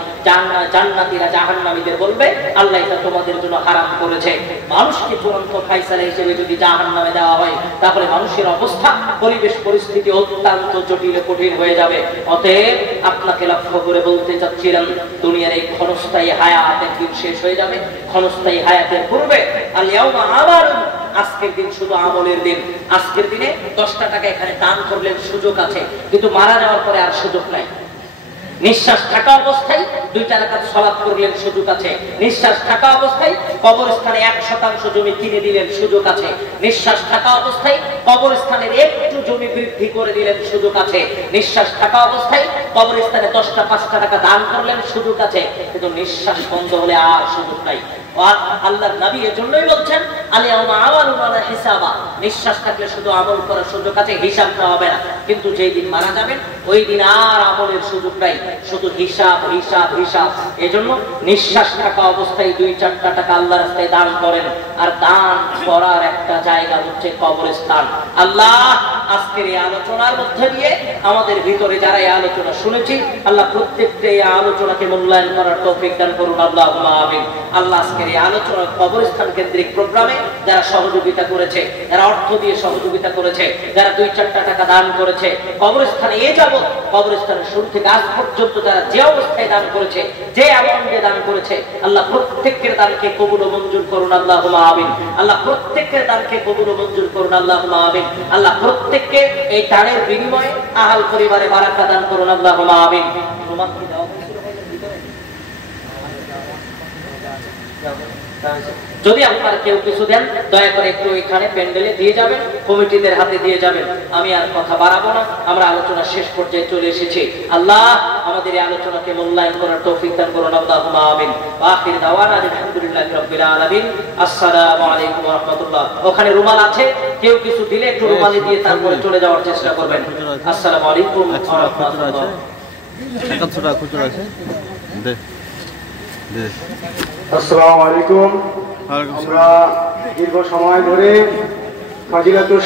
জান্নাতীরা জাহান্নামীদের বলবে, আল্লাহ এটা তোমাদের জন্য হারাম করেছে। মানুষকে চূড়ান্ত ফায়সালা হিসেবে যদি জাহান্নামে দেওয়া হয়, তাহলে মানুষের অবস্থা, পরিবেশ পরিস্থিতি অত্যন্ত জটিল কঠিন হয়ে যাবে। অতএব আপনাকে লক্ষ্য করে বলতে চাচ্ছিলাম, দুনিয়ার এই ক্ষণস্থায়ী হায়াত একদিন শেষ হয়ে যাবে। ক্ষণস্থায়ী হায়াতের পূর্বে আল-ইয়াউমা আমালুন, আজকের দিন শুধু আমলের দিন। আজকের দিনে 10টা টাকা এখানে দান করলেন, সুযোগ আছে, কিন্তু মারা যাওয়ার পরে আর সুযোগ নাই। নিঃশ্বাস থাকা অবস্থায় 2টা রাকাত সালাত করলেন, সুযোগ আছে। নিঃশ্বাস থাকা অবস্থায় কবরস্থানে 1% জমি কিনে দিলেন, সুযোগ আছে। নিঃশ্বাস থাকা অবস্থায় কবরস্থানের একটু জমি বৃদ্ধি করে দিলেন, সুযোগ আছে। নিঃশ্বাস থাকা অবস্থায় কবরস্থানে 10টা 5টা টাকা দান করলেন, সুযোগ আছে। কিন্তু নিঃশ্বাস বন্ধ হলে আর সুযোগ নাই। আর আল্লাহর নবী এজন্যই বলছেন আলিয়াউমা আমালুন আলা হিসাবা, নিঃশ্বাস থাকলে শুধু আমল করার সুযোগ আছে, হিসাব দেওয়া হবে না। কিন্তু যেই দিন মারা যাবেন ওই দিন আর আমলের সুযোগ নাই, শুধু হিসাব হিসাব হিসাব। এজন্য নিঃশ্বাস থাকা অবস্থায় 2-4 টাকা আল্লাহর রাস্তায় দান করেন। আর দান করার একটা জায়গা হচ্ছে কবরস্থান। আল্লাহ আজকের এই আলোচনার মধ্যে দিয়ে আমাদের ভিতরে যারা এই আলোচনা শুনেছি, আল্লাহ প্রত্যেকটা এই আলোচনাকে মূল্যায়ন করার তৌফিক দান করুন, আল্লাহুম্মা আমিন। আল্লাহ আজকের এই আলোচনা কবরস্থান কেন্দ্রিক প্রোগ্রামে যারা সহযোগিতা করেছে, যারা অর্থ দিয়ে সহযোগিতা করেছে, যারা 2-4 টাকা দান করেছে, কবরস্থানে যাবত কবরস্থানের শুরু থেকে আজ পর্যন্ত যারা যে অবস্থায় দান করেছে, যে অ্যামাউন্টে দান করেছে, আল্লাহ প্রত্যেকের দানকে কবুল ও মঞ্জুর করুন, আল্লাহুম্মা আমিন। আল্লাহ প্রত্যেকের দানকে কবুল ও মঞ্জুর করুন, আল্লাহুম্মা আমিন। আল্লাহ প্রত্যেককে এই দানের বিনিময়ে আহাল পরিবারে বারাকা দান করুন, আল্লাহুম্মা আমিন। যদি আপনারা কেউ কিছু দেন দয়া করে একটু এখানে প্যান্ডেলে দিয়ে যাবেন, কমিটিদের হাতে দিয়ে যাবেন। আমি আর কথা বাড়াবো না, আমরা আলোচনা শেষ পর্যায়ে চলে এসেছি। আল্লাহ আমাদের এই আলোচনাকে মূল্যায়ন করার তৌফিক দান করুন, আল্লাহুম্মা আমিন। আখির দাওয়ানা আলহামদুলিল্লাহি রাব্বিল আলামিন। আসসালামু আলাইকুম ওয়া রাহমাতুল্লাহ। ওখানে রুমাল আছে, কেউ কিছু দিলে একটু রুমালি দিয়ে তারপরে চলে যাওয়ার চেষ্টা করবেন। আসসালামু আলাইকুম ওয়া রাহমাতুল্লাহ। খুচরা খুচরা আছে দে দে। আসসালামু আলাইকুম। আমরা দীর্ঘ সময় ধরে ফাজিলাতুর